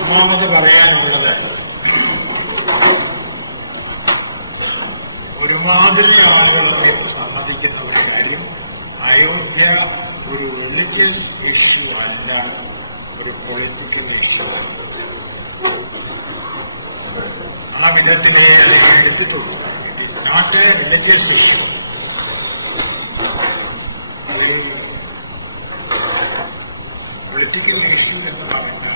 ഒന്നാമത് പറയാനുള്ളത്, ഒരുമാതിരി ആളുകളെ സമ്മതിക്കുന്ന ഒരു കാര്യം, അയോധ്യ ഒരു റിലീജിയസ് ഇഷ്യൂ അല്ല, ഒരു പൊളിറ്റിക്കൽ ഇഷ്യൂ അല്ല. ആ വിധത്തിലേ അത് എടുത്തിട്ടുള്ളൂ. It is not a religious issue. അത് പൊളിറ്റിക്കൽ ഇഷ്യൂ എന്ന് പറയുന്നത്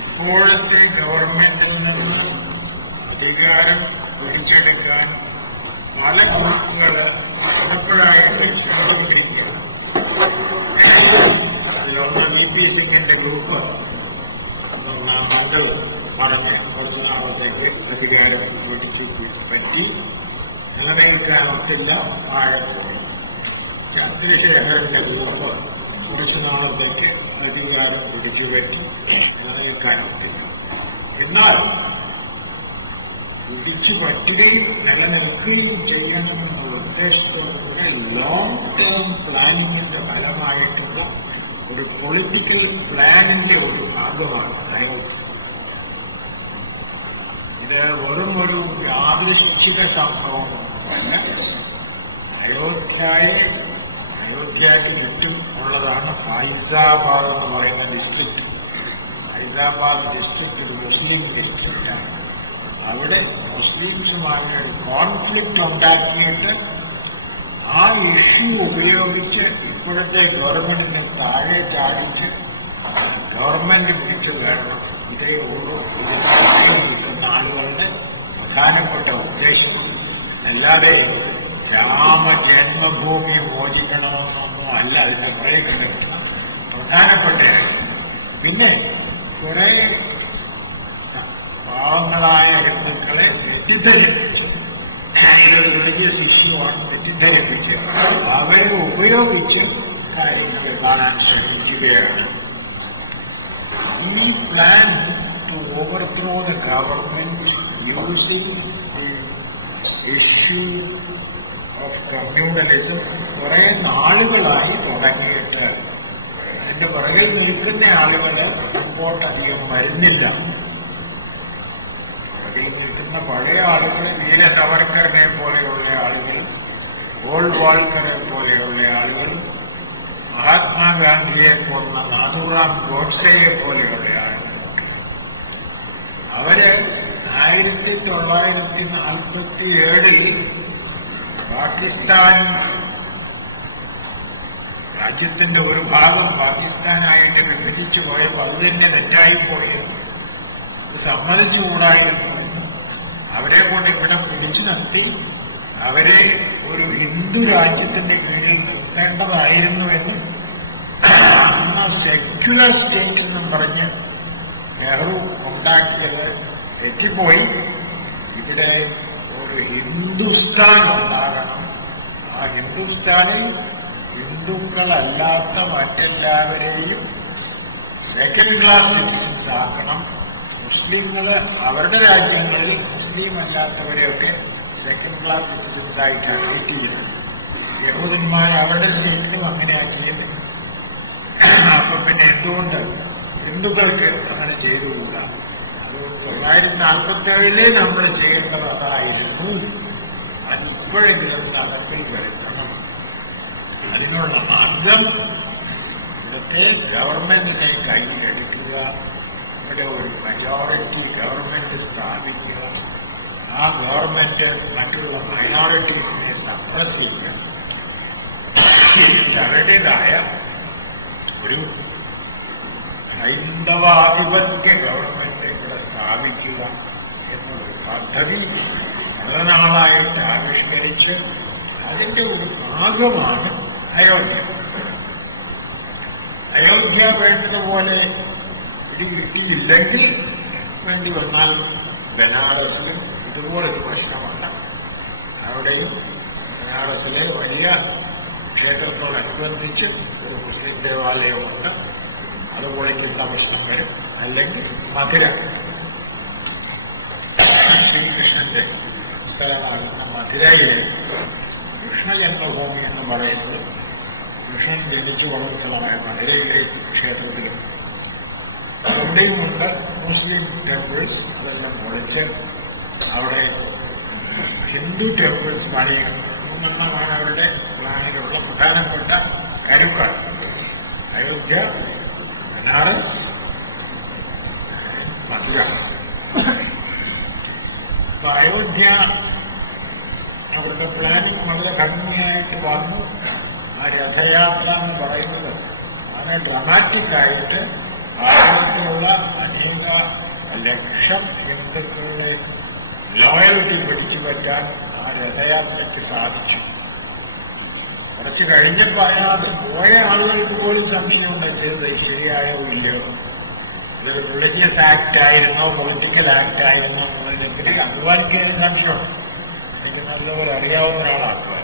ഇപ്പോഴത്തെ ഗവൺമെന്റിൽ നിന്ന് അധികാരം പിടിച്ചെടുക്കാൻ പല ഗ്രൂപ്പുകൾ പലപ്പോഴായിട്ട് ശ്രമിച്ചിരിക്കുക. അതിലൊന്ന് VP സിംഗിന്റെ ഗ്രൂപ്പ് മംഗൾ പറഞ്ഞ് കുറച്ചു നാളത്തേക്ക് അധികാരം പിടിച്ചു പറ്റി നിലനിൽക്കാൻ ഒത്തില്ല. ചന്ദ്രശേഖരന്റെ ഗ്രൂപ്പ് കുറച്ചു നാളത്തേക്ക് അധികാരം പിടിച്ചു പറ്റി നിലനിൽക്കാൻ ഒത്തില്ല. എന്നാൽ പിടിച്ചു പറ്റുകയും നിലനിൽക്കുകയും ചെയ്യണമെന്നുള്ള ഉദ്ദേശത്തോടുകൂടെ ലോങ് ടേം പ്ലാനിങ്ങിന്റെ ഫലമായിട്ടുള്ള ഒരു പൊളിറ്റിക്കൽ പ്ലാനിന്റെ ഒരു ഭാഗമാണ് അയോധ്യ. ഇത് വെറും ഒരു യാദൃശ്ചിക സംഭവമല്ല. അയോധ്യയ്ക്ക് ചുറ്റും ഉള്ളതാണ് ഫൈസാബാദ് എന്ന് പറയുന്ന ഡിസ്ട്രിക്ട്. ഫൈസാബാദ് ഡിസ്ട്രിക്ട് ഒരു മുസ്ലിം ഡിസ്ട്രിക്റ്റാണ്. അവിടെ മുസ്ലിംസുമായി ഒരു കോൺഫ്ലിക്റ്റ് ഉണ്ടാക്കിയിട്ട് ആ ഇഷ്യൂ ഉപയോഗിച്ച് ഇപ്പോഴത്തെ ഗവൺമെന്റിനെ താഴെ ചാടിച്ച് ഗവൺമെന്റ് പിടിച്ചു കയറണം. ഇതേ ഉള്ളൂ കിട്ടുന്ന ആളുകളുടെ പ്രധാനപ്പെട്ട ഉദ്ദേശം. അല്ലാതെ രാമജന്മഭൂമി മോചിക്കണമെന്നൊന്നും അല്ല അതിന്റെ പറയുന്നത്. പ്രധാനപ്പെട്ട പിന്നെ കുറെ പാവങ്ങളായ ഹിന്ദുക്കളെ തെറ്റിദ്ധരിപ്പിച്ചു, റിലീജിയസ് ഇഷ്യൂ ആണ് തെറ്റിദ്ധരിപ്പിച്ച് അവരെ ഉപയോഗിച്ച് കാര്യങ്ങൾ കാണാൻ ശ്രമിക്കുകയാണ്. ഈ plan to overthrow the government using the issue of communalism കുറെ നാളുകളായി തുടങ്ങിയിട്ട് അതിന്റെ പുറകിൽ നിൽക്കുന്ന ആളുകൾ മുമ്പോട്ട് അധികം വരുന്നില്ല. നിൽക്കുന്ന പഴയ ആളുകൾ വീര സവർക്കറിനെ പോലെയുള്ള ആളുകൾ, ഗോൾവാൾക്കറെ പോലെയുള്ള ആളുകൾ, മഹാത്മാഗാന്ധിയെ പോലുള്ള നാഥുറാം ഗോഡ്സെയെ പോലെയുള്ള ആളുകൾ, അവര് 1947 പാകിസ്ഥാൻ രാജ്യത്തിന്റെ ഒരു ഭാഗം പാകിസ്ഥാനായിട്ട് വിഭജിച്ചു പോയപ്പോൾ അത് തന്നെ തെറ്റായിപ്പോയിരുന്നു. സമ്മതിച്ചുകൂടായിരുന്നു. അവരെ കൊണ്ട് ഇവിടെ പിടിച്ചു നിർത്തി അവരെ ഒരു ഹിന്ദു രാജ്യത്തിന്റെ കീഴിൽ നിർത്തേണ്ടതായിരുന്നുവെന്ന് സെക്യുലർ സ്റ്റേറ്റ് എന്നും പറഞ്ഞ് നെഹ്റു ഉണ്ടാക്കിയത് തെറ്റിപ്പോയി. ഇവിടെ ഒരു ഹിന്ദുസ്ഥാൻ ഉണ്ടാകണം. ആ ഹിന്ദുസ്ഥാനിൽ ഹിന്ദുക്കളല്ലാത്ത മറ്റെല്ലാവരെയും സെക്കൻഡ് ക്ലാസ് സിറ്റിസൻസ് ആക്കണം. മുസ്ലിങ്ങള് അവരുടെ രാജ്യങ്ങളിൽ മുസ്ലിം അല്ലാത്തവരെയൊക്കെ സെക്കൻഡ് ക്ലാസ് സിറ്റിസൻസ് ആയിട്ടാണ് ട്രീറ്റ് ചെയ്യുന്നത്. യഹൂദന്മാർ അവരുടെ സ്റ്റേറ്റിലും അങ്ങനെയാണ് ചെയ്യുന്നത്. അപ്പൊ പിന്നെ എന്തുകൊണ്ട് ഹിന്ദുക്കൾക്ക് അങ്ങനെ ചെയ്തുകൂടാ? 1947 നമ്മൾ ചെയ്യേണ്ടത് അതായിരുന്നു. അതിപ്പോഴെങ്കിലും നടപ്പിൽ വരുത്തണം. അതിനുള്ള മാർഗം ഇവിടുത്തെ ഗവൺമെന്റിനെ കയ്യിലെടുക്കുക, ഇവിടെ ഒരു മജോറിറ്റി ഗവൺമെന്റ് സ്ഥാപിക്കുക, ആ ഗവൺമെന്റ് മറ്റുള്ള മൈനോറിറ്റീസിനെ സപ്രസ് ചെയ്യുക, അവരുടേതായ ഒരു ഹൈന്ദവാധിപത്യ ഗവൺമെന്റ് ഇവിടെ സ്ഥാപിക്കുക എന്നൊരു പദ്ധതി വളരെ നാളായിട്ട് ആവിഷ്കരിച്ച് അതിന്റെ ഒരു ഭാഗമാണ് അയോധ്യ. അയോധ്യ വേണ്ടതുപോലെ കിട്ടിയില്ലെങ്കിൽ വേണ്ടി വന്നാൽ ബനാറസിലും ഇതുപോലൊരു പ്രശ്നമുണ്ട്. അവിടെയും ബനാറസിലെ വലിയ ക്ഷേത്രത്തോടനുബന്ധിച്ച് ഒരു മുസ്ലിം ദേവാലയമുണ്ട്. അതുപോലെയുള്ള പ്രശ്നം വരും. അല്ലെങ്കിൽ മധുര, ശ്രീകൃഷ്ണന്റെ സ്ഥലമാകുന്ന മധുരയിലെ കൃഷ്ണജന്മഭൂമി എന്ന് പറയുന്നത് കൃഷ്ണൻ ജനിച്ചു വളർത്തുന്നതായ മധുരയിലെ ക്ഷേത്രത്തിലും അവിടെയുമുണ്ട് മുസ്ലിം ടെമ്പിൾസ്. അതെല്ലാം പൊളിച്ച് അവിടെ ഹിന്ദു ടെമ്പിൾസ് പണിയുക എന്നുള്ളതാണ് അവരുടെ പ്ലാനിലുള്ള പ്രധാനപ്പെട്ട കാര്യങ്ങൾ. അയോധ്യ, ബനാറസ്, മധുര. അപ്പൊ അയോധ്യ അവരുടെ പ്ലാനിങ് വളരെ ഭംഗിയായിട്ട് വന്നു. ആ രഥയാത്ര എന്ന് പറയുന്നത് വളരെ ഡ്രമാറ്റിക്കായിട്ട് ഭാരതത്തിലുള്ള അനേക ലക്ഷം ഹിന്ദുക്കളുടെ ലോയൽറ്റി പിടിച്ചു പറ്റാൻ ആ രഥയാത്രയ്ക്ക് സാധിച്ചു. കുറച്ച് കഴിഞ്ഞപ്പോൾ അതിനകത്ത് പോയ ആളുകൾക്ക് പോലും സംശയമുണ്ടെങ്കിൽ ശരിയായോ ഇല്ലയോ, ഇതൊരു റിലീജിയസ് ആക്ട് ആയിരുന്നോ പൊളിറ്റിക്കൽ ആക്ട് ആയിരുന്നോ എന്നുള്ളതിനെപ്പറ്റി അധ്വാനിക്കുന്നതിന് സംശയമുണ്ട്. എനിക്ക് നല്ലപോലെ അറിയാവുന്ന ഒരാളാക്കുക.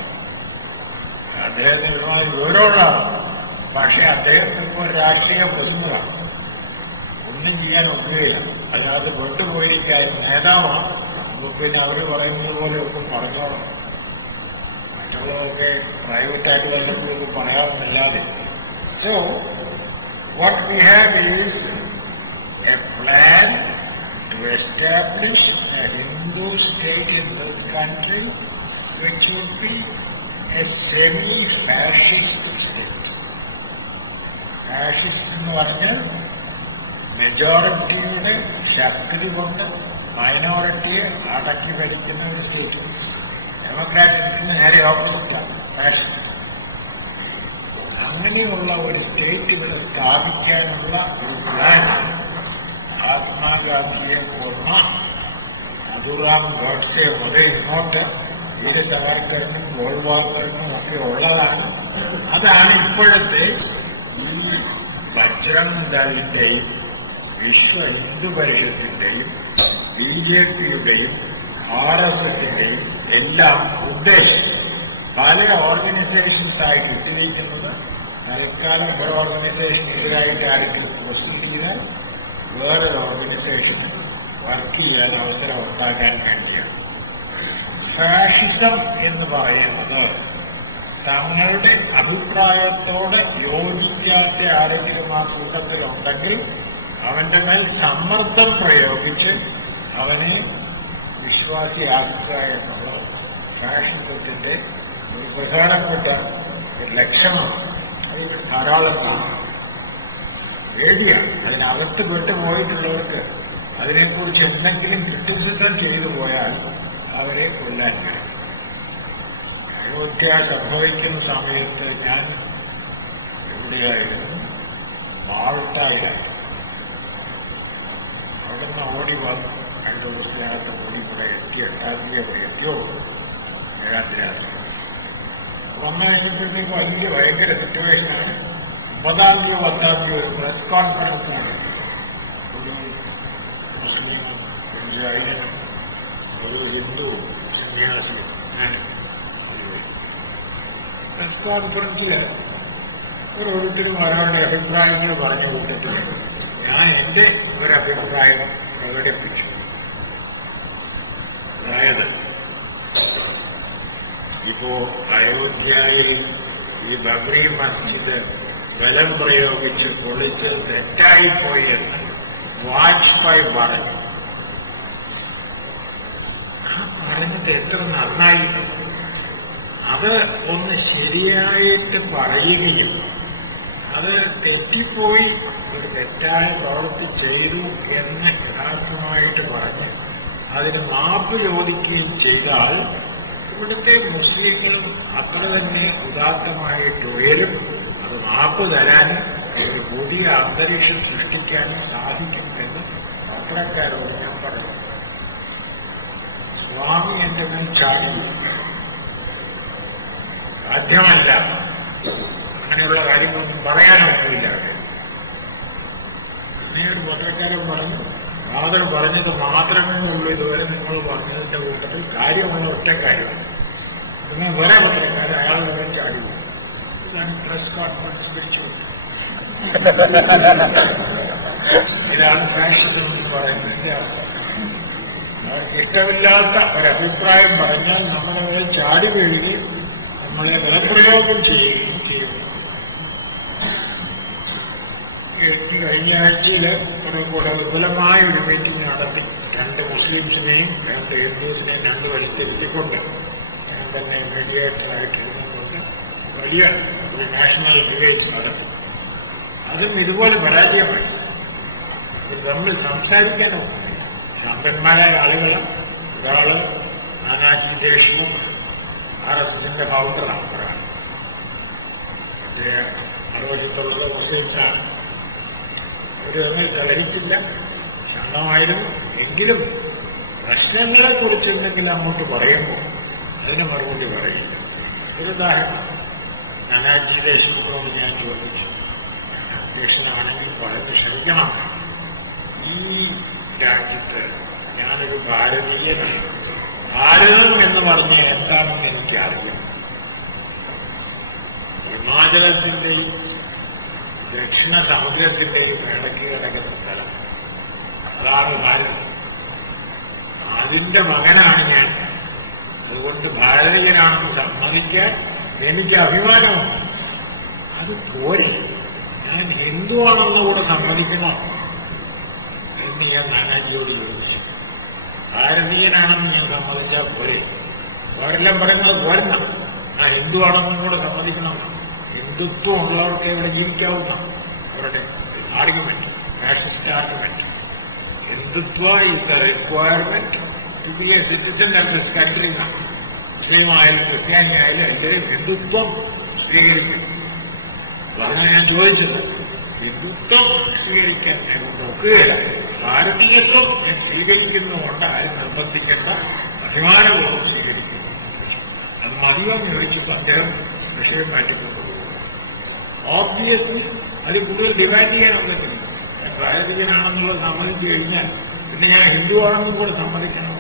അദ്ദേഹത്തിന് ഒരുമാതിരി വിവരമുള്ള ആളാണ്. പക്ഷെ അദ്ദേഹത്തിന് ഇപ്പോൾ രാഷ്ട്രീയ പ്രശ്നങ്ങളാണ്. ഒന്നും ചെയ്യാൻ ഒക്കുകയില്ല. അതിനകത്ത് പെട്ടുപോയിരിക്കാൻ നേതാവാണ്. പിന്നെ അവര് പറയുന്നത് പോലെ ഒന്നും പറഞ്ഞോളാം. മറ്റുള്ളതൊക്കെ പ്രൈവറ്റായിട്ട് വല്ലപ്പോഴും പറയാമെന്നല്ലാതെ. So what we have is a plan to establish a Hindu state in this country which would be a semi-fascist state. Fascist എന്ന് പറഞ്ഞാൽ മെജോറിറ്റിയുടെ ശക്തി കൊണ്ട് മൈനോറിറ്റിയെ അടക്കി ഭരിക്കുന്ന ഒരു സ്റ്റേറ്റ്. ഡെമോക്രാറ്റിക്സിന് നേരെ ഓപ്പോസിറ്റാണ് ഫാഷിസ്റ്റ്. അങ്ങനെയുള്ള ഒരു സ്റ്റേറ്റ് ഇവിടെ സ്ഥാപിക്കാനുള്ള ഒരു പ്ലാനാണ് മഹാത്മാഗാന്ധിയെ പോലുള്ള അതുറാം ഗോഡ്സെ മുതൽ ഇങ്ങോട്ട് വീര സവർക്കറിനും ഗോൾവാൾക്കറിനും ഒക്കെ ഉള്ളതാണ്. അതാണ് ഇപ്പോഴത്തെ ഈ ബജ്രംഗ് ദളിന്റെയും വിശ്വ ഹിന്ദു പരിഷത്തിന്റെയും BJPയുടെയും RSSന്റെയും എല്ലാം ഉദ്ദേശം. പല ഓർഗനൈസേഷൻസ് ആയിട്ട് ഇട്ടിരിക്കുന്നത് തൽക്കാലം ഒരു ഓർഗനൈസേഷൻ എതിരായിട്ട് ആരെങ്കിലും പ്രൊസീഡ് ചെയ്താൽ വേറൊരു ഓർഗനൈസേഷന് വർക്ക് ചെയ്യാൻ അവസരം ഉണ്ടാക്കാൻ വേണ്ടിയാണ്. ഫാഷിസം എന്ന് പറയുന്നത് തങ്ങളുടെ അഭിപ്രായത്തോട് യോജിക്കാത്ത ആരെങ്കിലും ആ കൂട്ടത്തിലുണ്ടെങ്കിൽ അവന്റെ മേൽ സമ്മർദ്ദം പ്രയോഗിച്ച് അവനെ വിശ്വാസിയാക്കുക എന്നുള്ളത് ഫാഷിസത്തിന്റെ ഒരു പ്രധാനപ്പെട്ട ലക്ഷണമാണ്. അത് ധാരാളം കാണാം. വേദിയാണ്. അതിനകത്ത് പെട്ടുപോയിട്ടുള്ളവർക്ക് അതിനെക്കുറിച്ച് എന്തെങ്കിലും ക്രിറ്റിസിസം ചെയ്തു പോയാൽ അവരെ കൊല്ലാൻ കഴിയും. അയോധ്യ സംഭവിക്കുന്ന സമയത്ത് ഞാൻ എവിടെയായിരുന്നു? മാൾട്ടായിലായിരുന്നു. അവിടുന്ന് ഓടി വന്നു. 2 ദിവസത്തിനകത്ത് ഓടി ഇവിടെ എത്തി. 8-ാം തീയതി അവിടെ എത്തിയോ 7-ാം തീയതി വന്നു കഴിഞ്ഞപ്പോഴത്തേക്ക് ഭയങ്കര സിറ്റുവേഷനാണ്. 9-ാം തീയതി 10-ാം തീയതി ഒരു പ്രസ് കോൺഫറൻസ് നടത്തി. ഒരു മുസ്ലിം ജൈനനും ഒരു ഹിന്ദു സന്യാസിയും പ്രസ് കോൺഫറൻസിൽ ഓരോരുത്തരും അവരുടെ അഭിപ്രായങ്ങൾ പറഞ്ഞു കൊടുത്തിട്ടുണ്ട്. ഞാൻ എന്റെ ഒരഭിപ്രായം പ്രകടിപ്പിച്ചു. അതായത് ഇപ്പോ അയോധ്യയിൽ ഈ ബബ്രി മസ്ജിദ് ബലം പ്രയോഗിച്ച് പൊളിച്ച് തെറ്റായിപ്പോയി എന്ന് വാജ്പേയി പറഞ്ഞു. ആ പറഞ്ഞത് എത്ര നന്നായി. അത് ഒന്ന് ശരിയായിട്ട് പറയുകയും അത് തെറ്റിപ്പോയി ഒരു തെറ്റായ പ്രവൃത്തി ചെയ്തു എന്ന് യഥാർത്ഥമായിട്ട് പറഞ്ഞ് അതിന് മാപ്പ് ചോദിക്കുകയും ചെയ്താൽ ഇവിടുത്തെ മുസ്ലിങ്ങളും അത്ര തന്നെ ഉദാത്തമായിട്ട് ഉയരും. അത് മാപ്പ് തരാനും ഒരു പുതിയ അന്തരീക്ഷം സൃഷ്ടിക്കാനും സാധിക്കും എന്ന് പത്രക്കാരോട് ഞാൻ പറഞ്ഞു. സ്വാമി എന്റെ മേൽ ചാടി. സാധ്യമല്ല, അങ്ങനെയുള്ള കാര്യങ്ങളൊന്നും പറയാനൊന്നുമില്ല. പിന്നീട് പത്രക്കാരൻ പറഞ്ഞു, ഫാദർ പറഞ്ഞത് മാത്രമേ ഉള്ളൂ ഇതുവരെ നിങ്ങൾ പറഞ്ഞതിന്റെ കൂട്ടത്തിൽ കാര്യമുള്ള ഒറ്റ കാര്യമാണ്. പിന്നെ വേറെ പത്രക്കാരൻ അയാൾ വരെ ചാടി. ഇതാണ് പ്രസ് കോൺഫറൻസ് വിളിച്ചു. ഇതാണ് ഫാഷിസം എന്ന് പറയുന്നത്. അവർക്ക് ഇഷ്ടമില്ലാത്ത ഒരഭിപ്രായം പറഞ്ഞാൽ നമ്മുടെ മേൽ ചാടി വീഴുകയും നമ്മളെ ബലപ്രയോഗം ചെയ്യുകയും ചെയ്യുന്നു. കഴിഞ്ഞ ആഴ്ചയിൽ കൂടെ വിപുലമായ ഒരു മീറ്റിംഗ് നടത്തി. 2 മുസ്ലിംസിനെയും 2 ഹിന്ദുസിനെയും 2 വഴിത്തിരിച്ചുകൊണ്ട് ഞാൻ തന്നെ മീഡിയേറ്ററായിട്ടിരുന്നുകൊണ്ട് വലിയ ഒരു നാഷണൽ ഡിബേറ്റ് നടത്തി. അതും ഇതുപോലെ പരാജയമായി. ഇത് തമ്മിൽ സംസാരിക്കാനോ ശാന്തന്മാരായ ആളുകൾ, ഒരാള് നാനാജി ദേശ്മുഖ് RSSന്റെ ഫൗണ്ടറാണ്, ഒരാൾ മറ്റേ 60 മുസ്ലിംസാണ്. അവരൊന്നും ചലഹിച്ചില്ല, ശാന്തമായിരുന്നു. എങ്കിലും പ്രശ്നങ്ങളെക്കുറിച്ച് എന്തെങ്കിലും അങ്ങോട്ട് പറയുമ്പോൾ അതിന് മറുപടി പറയില്ല. ഒരു ഉദാഹരണം, നാനാജി ദേശ്മുഖിനോട് ഞാൻ ചോദിച്ചു, അധ്യക്ഷനാണെങ്കിൽ വളരെ ക്ഷമിക്കണം, ഈ രാജ്യത്ത് ഞാനൊരു ഭാരതീയനാണ്, ഭാരതം എന്ന് പറഞ്ഞാൽ എന്താണെന്ന് എനിക്കറിയാം. ഹിമാചലത്തിന്റെയും ദക്ഷിണ സമുദ്രത്തിന്റെയും ഇടയ്ക്ക് കിടക്കുന്ന സ്ഥലം, അതാണ് ഭാരതം. അതിന്റെ മകനാണ് ഞാൻ. അതുകൊണ്ട് ഭാരതീയനാണെന്ന് സമ്മതിക്കാൻ എനിക്ക് അഭിമാനമാണ്. അത് പോരെ, ഞാൻ ഹിന്ദുവാണെന്നുകൂടെ സമ്മതിക്കണോ എന്ന് ഞാൻ നാനാജിയോട് ചോദിച്ചു. ഭാരതീയനാണെന്ന് ഞാൻ സമ്മതിച്ചാൽ പോരെ? അവരെല്ലാം പറയുന്നത് പോരുന്ന ഞാൻ ഹിന്ദുവാണെന്നും കൂടെ സമ്മതിക്കണം. ഹിന്ദുത്വം ഉള്ളവർക്ക് ഇവിടെ ജീവിക്കാവുന്ന അവരുടെ argument, nationalist argument. Hindutva is the requirement to be a citizen of this country. മുസ്ലിം ആയാലും ക്രിസ്ത്യാനി ആയാലും എല്ലാവരും ഹിന്ദുത്വം സ്വീകരിക്കും. അതാണ് ഞാൻ ചോദിച്ചത്. ഹിന്ദുത്വം സ്വീകരിക്കാൻ ഞാൻ നോക്കുകയില്ല, ഭാരതീയത്വം ഞാൻ സ്വീകരിക്കുന്നുകൊണ്ട് ആരും നിർബന്ധിക്കേണ്ട, അഭിമാനപൂർവ്വം സ്വീകരിക്കുന്നു. അത് മതിയെന്ന് ചോദിച്ചപ്പോൾ അദ്ദേഹം വിഷയം മാറ്റിക്കൊണ്ടുപോകും. ഓബ്വിയസ്ലി അത് കൂടുതൽ ഡിമാൻഡ് ചെയ്യാനൊന്നില്ല. ഞാൻ ഭാരതീയനാണെന്നുള്ളത് സമ്മതിച്ചു കഴിഞ്ഞാൽ പിന്നെ ഞാൻ ഹിന്ദുവാണെന്നും കൂടെ സമ്മതിക്കണം,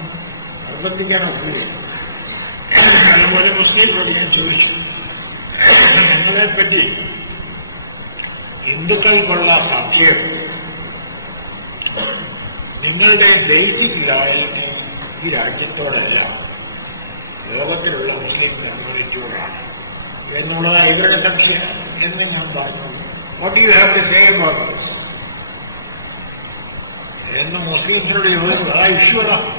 നിർബന്ധിക്കാനൊക്കില്ല. അതുപോലെ മുസ്ലിംസോട് ഞാൻ ചോദിച്ചു, നിങ്ങളെപ്പറ്റി ഹിന്ദുക്കൾക്കുള്ള സംശയം നിങ്ങളുടെ ബേസിക് ലോയൽറ്റി ഈ രാജ്യത്തോടല്ല ലോകത്തിലുള്ള മുസ്ലിം കമ്മ്യൂണിറ്റിയോടാണ് എന്നുള്ളത് ഇവരുടെ സംശയം എന്ന് ഞാൻ പറഞ്ഞു. What you have to say about this എന്ന് മുസ്ലിംസിനോട് ചോദിച്ചു. ആ ഇഷ്യൂറാണ്,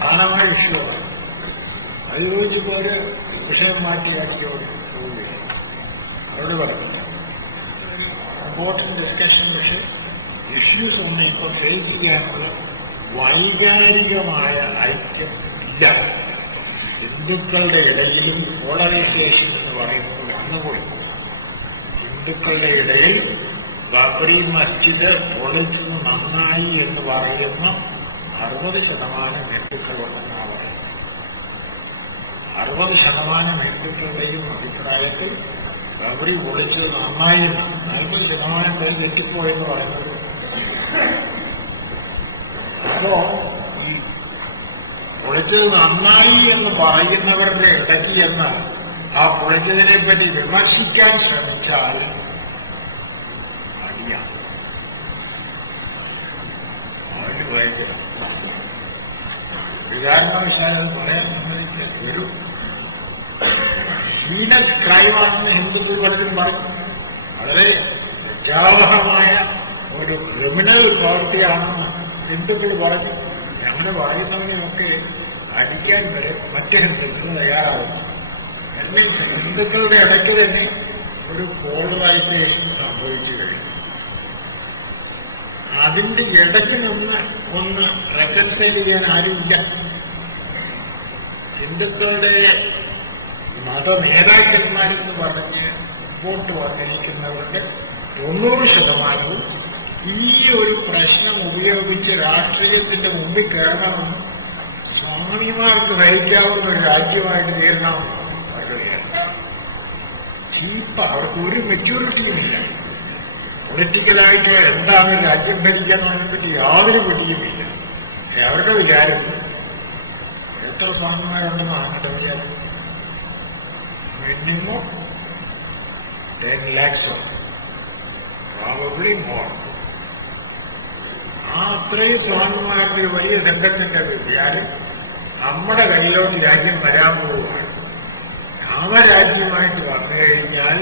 പ്രധാനമായ ഇഷ്യൂറാണ്. അത് ചോദിച്ചപ്പോൾ ഒരു വിഷയം മാറ്റിയാക്കിയോട് പോവുകയാണ്. അവരോട് പറഞ്ഞു ഇമ്പോർട്ടന്റ് ഡിസ്കഷൻ. പക്ഷേ ഇഷ്യൂസ് ഒന്നും ഇപ്പോൾ ഫേസ് ചെയ്യാനുള്ള വൈകാരികമായ ഐക്യം ഇല്ല. ഹിന്ദുക്കളുടെ ഇടയിലും പോളറൈസേഷൻ എന്ന് പറയുന്നത് വന്നുപോയി. ഹിന്ദുക്കളുടെ ഇടയിൽ ബാബറി മസ്ജിദ് പൊളിച്ചത് നന്നായി എന്ന് പറയുന്ന 60% ഹിന്ദുക്കളുണ്ടെന്നാണ് പറയുന്നത്. 60% ഹിന്ദുക്കളുടെയും അഭിപ്രായത്തിൽ ബാബറി പൊളിച്ചത് നന്നായിരുന്നു. 40% പേര് തെറ്റിപ്പോയെന്ന് പറയുന്നത്. അപ്പോ ഈ പൊളിച്ചത് നന്നായി എന്ന് പറയുന്നവരുടെ ഇടയ്ക്ക് എന്നാൽ ആ പൊളിച്ചതിനെപ്പറ്റി വിമർശിക്കാൻ ശ്രമിച്ചാൽ മതിയാണ്. അവന് ഭയങ്കര വികാരണവശാലും പറയാൻ സമ്മതിച്ച ഒരു ഹീനസ് ക്രൈമാണെന്ന് ഹിന്ദുക്കൾ പലരും പറയും. വളരെ ലജ്ജാവഹമായ ഒരു ക്രിമിനൽ പ്രവൃത്തിയാണെന്ന് ഹിന്ദുക്കൾ പറഞ്ഞു. അങ്ങനെ പറയുന്നവരെയൊക്കെ അടിക്കാൻ വരെ മറ്റ് ഹിന്ദുക്കൾ തയ്യാറാവും. മീൻസ് ഹിന്ദുക്കളുടെ ഇടയ്ക്ക് തന്നെ ഒരു പോളറൈസേഷൻ സംഭവിച്ചു കഴിഞ്ഞു. അതിന്റെ ഇടയ്ക്ക് നിന്ന് ഒന്ന് റെക്കൺസൈൽ ചെയ്യാൻ ആരുമില്ല. ഹിന്ദുക്കളുടെ മത നേതാക്കന്മാരെന്ന് പറഞ്ഞ് വോട്ട് വന്നിരിക്കുന്നവരുടെ 90% ഈ ഒരു പ്രശ്നം ഉപയോഗിച്ച് രാഷ്ട്രീയത്തിന്റെ മുമ്പിൽ കയറണമെന്ന്, സ്വാമിമാർക്ക് ഭരിക്കാവുന്ന ഒരു രാജ്യമായിട്ട് തീരണമെന്ന് പറയുകയാണ്. ചീപ്പ, അവർക്ക് ഒരു മെച്യൂരിറ്റിയുമില്ല. പൊളിറ്റിക്കലായിട്ട് എന്താണ് രാജ്യം ഭരിക്കാന്നതിനെ പറ്റി യാതൊരു പിടിയുമില്ല. അവരുടെ വിചാരം എത്ര സ്വാമിമാരുണ്ടെന്നാണ് അവരുടെ വിചാരം. Minimum 10 lakhs probably more. ആ അത്രയും സ്വാമിമാരുടെ ഒരു വലിയ സംഘത്തിന്റെ വിചാരം നമ്മുടെ കയ്യിലോട്ട് രാജ്യം വരാൻ പോവുകയാണ്. ആ സമരാജ്യമായിട്ട് വന്നു കഴിഞ്ഞാൽ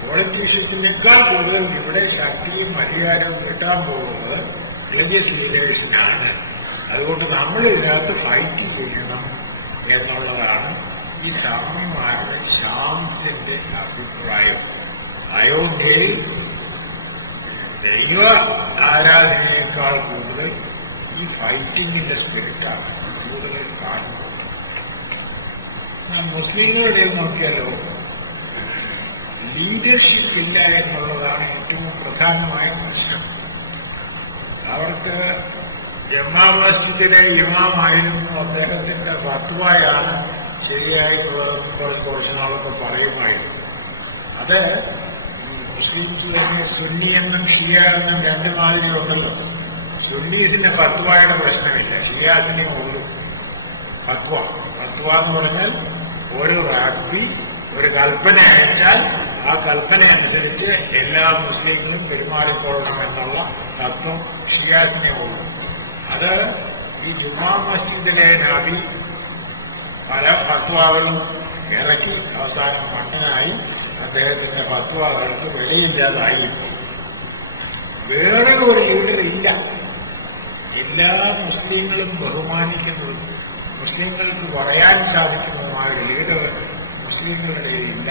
പോളിറ്റീഷ്യൻസിനേക്കാൾ കൂടുതൽ ഇവിടെ ശക്തിയും അധികാരവും കിട്ടാൻ പോകുന്നത് റിലീജിയസ് ലീഡേഴ്സിനാണ്. അതുകൊണ്ട് നമ്മൾ ഇതിനകത്ത് ഫൈറ്റ് ചെയ്യണം എന്നുള്ളതാണ് ഈ സ്വാമിമാരുടെ ശാന്തന്റെ അഭിപ്രായം. അയോധ്യയിൽ ദൈവ ആരാധനയേക്കാൾ കൂടുതൽ ഈ ഫൈറ്റിങ്ങിന്റെ സ്പിരിറ്റാണ് കൂടുതൽ കാണുന്നത്. മുസ്ലിങ്ങളുടെ നോക്കിയാലോ ലീഡർഷിപ്പ് ഇല്ല എന്നുള്ളതാണ് ഏറ്റവും പ്രധാനമായ പ്രശ്നം. അവർക്ക് ജമാ മസ്ജിദിലെ ഇമാമായിരുന്നു, അദ്ദേഹത്തിന്റെ ഫത്വയാണ് ശരിയായിട്ടുള്ളതെന്ന് കുറച്ച് നാളൊക്കെ പറയുമായിരുന്നു. അത് മുസ്ലിംസ് തന്നെ സുന്നി എന്നും ഷിയ എന്നും രണ്ട് മാതിരി ഉണ്ടല്ലോ. സുന്നീസിന്റെ ഫത്വയുടെ പ്രശ്നമില്ല, ഷിയാസിനെ ഉള്ളൂ ഫത്വ. ഫത്വ എന്ന് പറഞ്ഞാൽ ഒരു റാബി ഒരു കൽപ്പന അയച്ചാൽ ആ കൽപ്പന അനുസരിച്ച് എല്ലാ മുസ്ലിങ്ങളും പെരുമാറിക്കൊള്ളണം എന്നുള്ള തത്വം ഷിയാസിനെ ഉള്ളൂ. അത് ഈ ജുമാ മസ്ജിദിലെ നബി പല ഫത്വകളും ഇറക്കി അവസാനം മണ്ണനായി അദ്ദേഹത്തിന്റെ ഫത്വകൾക്ക് വിലയില്ലാതായി. വേറെ ഒരു ലീഡർ ഇല്ല. എല്ലാ മുസ്ലിങ്ങളും ബഹുമാനിക്കുന്നതും മുസ്ലിങ്ങൾക്ക് പറയാൻ സാധിക്കുന്നതുമായ ലീഡർ മുസ്ലിങ്ങളുടെ ഇല്ല.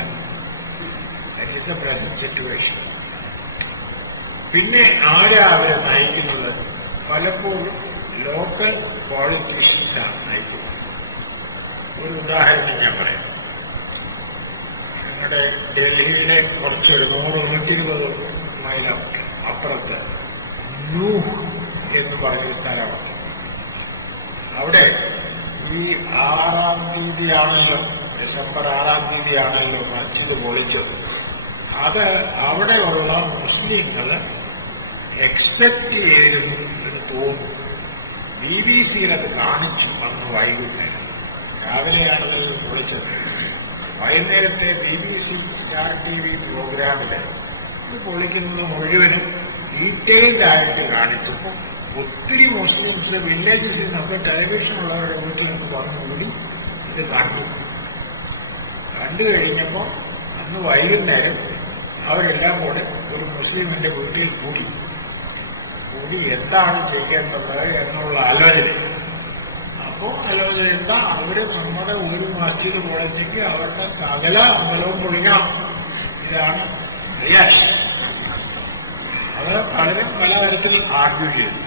That is the present situation. പിന്നെ ആരാ അവരെ നയിക്കുന്നത്? പലപ്പോഴും ലോക്കൽ പോളിറ്റീഷ്യൻസാണ് നയിക്കുന്നത്. ഒരു ഉദാഹരണം ഞാൻ പറയാം. ഞങ്ങളുടെ ഡൽഹിയിലെ കുറച്ചൊരു 100-120 മൈൽ അപ്പുറത്ത് നൂഹ് എന്ന് പറയുന്ന സ്ഥലമാണ്. അവിടെ ഈ 6-ാം തീയതിയാണല്ലോ, ഡിസംബർ 6-ാം തീയതിയാണല്ലോ മസ്ജിദ് പൊളിച്ചത്. അത് അവിടെയുള്ള മുസ്ലിങ്ങൾ എക്സ്പെക്ട് ചെയ്തിരുന്നു എന്ന് തോന്നുന്നു. BBC അത് കാണിച്ചു അന്ന് വൈകുന്നേരം. രാവിലെയാണല്ലോ പൊളിച്ചത്. വൈകുന്നേരത്തെ BBC സ്റ്റാർ TV പ്രോഗ്രാമില് ഇത് പൊളിക്കുന്നത് മുഴുവനും ഡീറ്റെയിൽഡ് ആയിട്ട് കാണിച്ചപ്പോൾ ഒത്തിരി മുസ്ലിംസ് വില്ലേജസിൽ നിന്നൊക്കെ ടെലിവിഷനുള്ളവരുടെ വീട്ടിൽ നിന്ന് പറഞ്ഞുകൂടി ഇത് കണ്ടു കഴിഞ്ഞപ്പോൾ അന്ന് വൈകുന്നേരം അവരെല്ലാം കൂടെ ഒരു മുസ്ലിമിന്റെ വീട്ടിൽ കൂടി എന്താണ് ചെയ്യേണ്ടത് എന്നുള്ള ആലോചന. അപ്പോൾ ആലോചന എന്താ, അവര് നമ്മുടെ ഒരു മസ്ജിദ് പൊളിച്ചെങ്കിൽ അവരുടെ സകല അമ്പലവും പൊളിക്കണം. ഇതാണ് റിയാക്ഷൻ. അത് പലരും പലതരത്തിൽ ആർഗ്യൂ ചെയ്തു.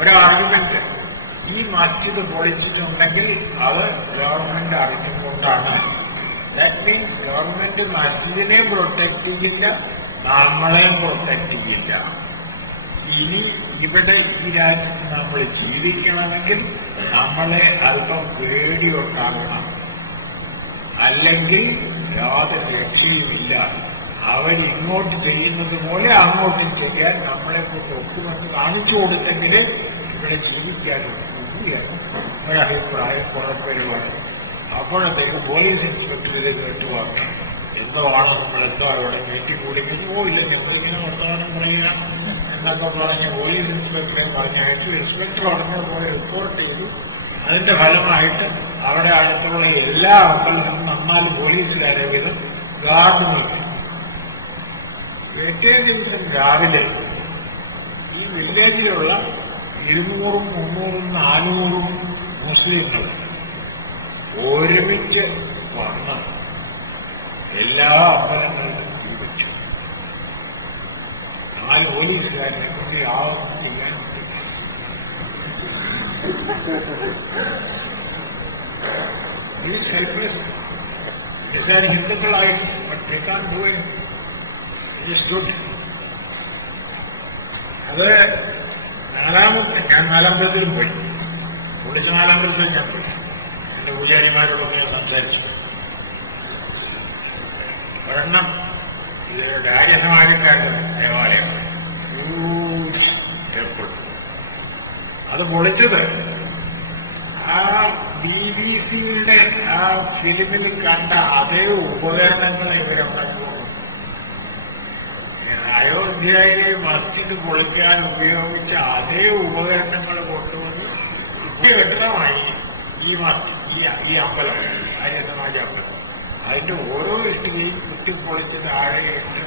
ഒരു ആർഗ്യുമെന്റ്, ഈ മസ്ജിദ് പൊളിച്ചിട്ടുണ്ടെങ്കിൽ അത് ഗവൺമെന്റ് അറിഞ്ഞുകൊണ്ടാണ്. ദാറ്റ് മീൻസ് ഗവൺമെന്റ് മസ്ജിദിനെ പ്രൊട്ടക്ട് ചെയ്യില്ല, നമ്മളെയും പ്രൊട്ടക്ട് ചെയ്യില്ല. ഇനി ഇവിടെ ഈ രാജ്യത്ത് നമ്മൾ ജീവിക്കണമെങ്കിൽ നമ്മളെ അല്പം പേടിയുണ്ടാകണം, അല്ലെങ്കിൽ യാതൊരു രക്ഷയുമില്ല. അവരിങ്ങോട്ട് ചെയ്യുന്നത് പോലെ അങ്ങോട്ടും ചെയ്യാൻ നമ്മളെ കൊണ്ട് ഒക്കുമെന്ന് കാണിച്ചു കൊടുത്തെങ്കിൽ ഇവിടെ ജീവിക്കാനുള്ള ഒരഭിപ്രായം കുഴപ്പമില്ലാണ്. അപ്പോഴത്തേക്ക് പോലീസ് ഇൻസ്പെക്ടർ ഇത് കേട്ടുവാങ്ങി എന്തോ ആണ് നമ്മളെന്തോ അവിടെ നീട്ടിക്കൂടിക്കുന്നു. ഇല്ല, ഞങ്ങളിങ്ങനെ വർത്തമാനം പറയുക എന്നൊക്കെ പറഞ്ഞ് പോലീസ് ഇൻസ്പെക്ടറെ പറഞ്ഞയച്ചു. ഇൻസ്പെക്ടർ ഉടനെ പോലെ റിപ്പോർട്ട് ചെയ്തു. അതിന്റെ ഫലമായിട്ട് അവിടെ അടുത്തുള്ള എല്ലാ അമ്പലത്തിലും 4 പോലീസുകാരെ വീതം ഗാർഡ് നീക്കി. പിറ്റേ ദിവസം രാവിലെ ഈ വില്ലേജിലുള്ള 200, 300, 400 മുസ്ലിങ്ങൾ ഒരുമിച്ച് വന്ന് എല്ലാ അമ്പലങ്ങളിലും വെച്ചു. 4 പോലീസുകാരെ കൊണ്ട് യാതൊന്നും ചെയ്യാൻ പറ്റില്ല. It's helpless. These are ഹിന്ദുക്കളായി, but they can't do it. It is good. അത് ഞാൻ 4 അമ്പലത്തിലും പോയി. പൊളിച്ച 4 അമ്പലത്തിലും ഞാൻ പോയി. എന്റെ പൂജാരിമാരോടൊക്കെ ഞാൻ സംസാരിച്ചു. ഒരെണ്ണം ഇവരുടെ ആര്യസമാജക്കാരുടെ ദേവാലയം, ഹ്യൂജ് ടെമ്പിൾ. അത് പൊളിച്ചത് ആ BBC-യുടെ ആ ഫിലിമിൽ കണ്ട അതേ ഉപകരണങ്ങൾ ഇവരുണ്ടാക്കി. അയോധ്യയിലെ മസ്ജിദ് പൊളിക്കാൻ ഉപയോഗിച്ച അതേ ഉപകരണങ്ങൾ കൊണ്ടുവന്ന് കെട്ടിടമായി ഈ മസ്ജിദ്, ഈ അമ്പലം, ആര്യസമാജ അമ്പലം. അതിന്റെ ഓരോ ഇഷ്ടികയും കുത്തിപ്പൊളിച്ച് താഴെയിട്ട്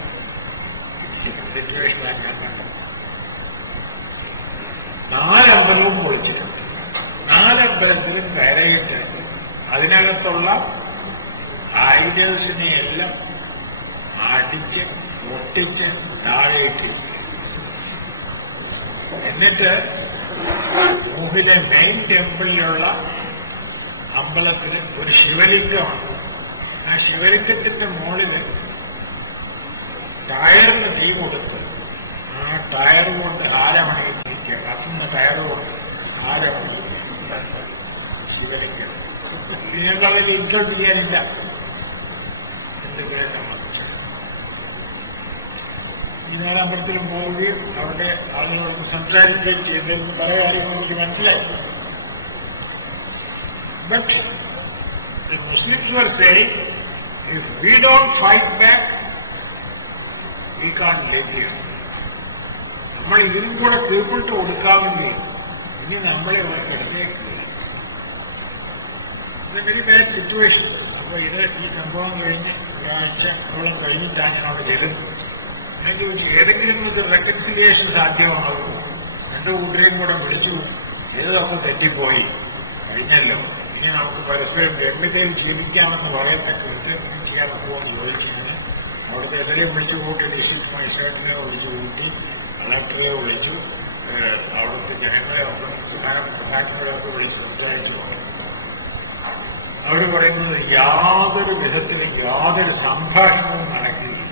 സിറ്റുവേഷനാണ് ഞാൻ കണ്ടത്. 4 അമ്പലവും പൊളിച്ചിട്ടുണ്ട്. 4 അമ്പലത്തിലും കരയിട്ട് അതിനകത്തുള്ള ഐഡിയൽസിനെ എല്ലാം അടിച്ച് ഒട്ടിച്ച് താഴെയിട്ട്, എന്നിട്ട് മുമ്പിലെ മെയിൻ ടെമ്പിളിലുള്ള അമ്പലത്തിൽ ഒരു ശിവലിംഗമാണ്. ആ ശിവലിംഗത്തിന്റെ മുകളിൽ ടയറിന് തീ കൊടുത്ത് ആ ടയർ കൊണ്ട് ഹാരമണിയിട്ടിരിക്കുക. കത്തുന്ന ടയർ കൊണ്ട് ഹാരമണി ശിവലിംഗം. ഞങ്ങളതിൽ ഇൻസൾട്ട് ചെയ്യാനില്ല. എന്റെ പേരെ സംബന്ധിച്ച് ഈ 4 അമ്പലത്തിലും പോവുകയും അവിടെ ആളുകളോട് സംസാരിക്കുകയും ചെയ്തതിന് പല കാര്യങ്ങളും എനിക്ക് മനസ്സിലായി. But the Muslims were saying, if we don't fight back, we can't live here. നമ്മൾ ഇതിനും കൂടെ കീഴ്പ്പെട്ട് കൊടുക്കാമെങ്കിൽ ഇനി നമ്മളെ ഇവിടെ കിടന്നേക്കില്ല. Very bad situation. അപ്പൊ ഈ സംഭവം കഴിഞ്ഞ് ഒരാഴ്ചയോളം കഴിഞ്ഞിട്ടാണ് ഞാൻ അവിടെ ചെല്ലുന്നത്. ഞാൻ ചോദിച്ചു, ഏതെങ്കിലും ഒരു റെക്കൺസിലിയേഷൻ സാധ്യമാകുമോ? 2 കൂട്ടരെയും കൂടെ വിളിച്ചു, ഏതൊക്കെ തെറ്റിപ്പോയി കഴിഞ്ഞല്ലോ, ഇനി നമുക്ക് പരസ്പരം ഗവൺമെന്റിൽ ജീവിക്കാമെന്ന് പറയത്തക്ക ചെയ്യാൻ പോകുമെന്ന് ചോദിച്ചിരുന്നു. അവിടുത്തെ എതിരെ വിളിച്ചു കൂട്ടി, ഡിസ്ട്രിക്ട് മജിസ്ട്രേറ്റിനെ വിളിച്ചു കൂട്ടി, കളക്ടറെ വിളിച്ചു, അവിടുത്തെ ജനങ്ങളെ പ്രധാനപ്പെട്ടവരൊക്കെ വിളിച്ച് സംസാരിച്ചു. അവർ പറയുന്നത് യാതൊരു വിധത്തിലും യാതൊരു സംഭാഷണവും നടക്കുകയില്ല.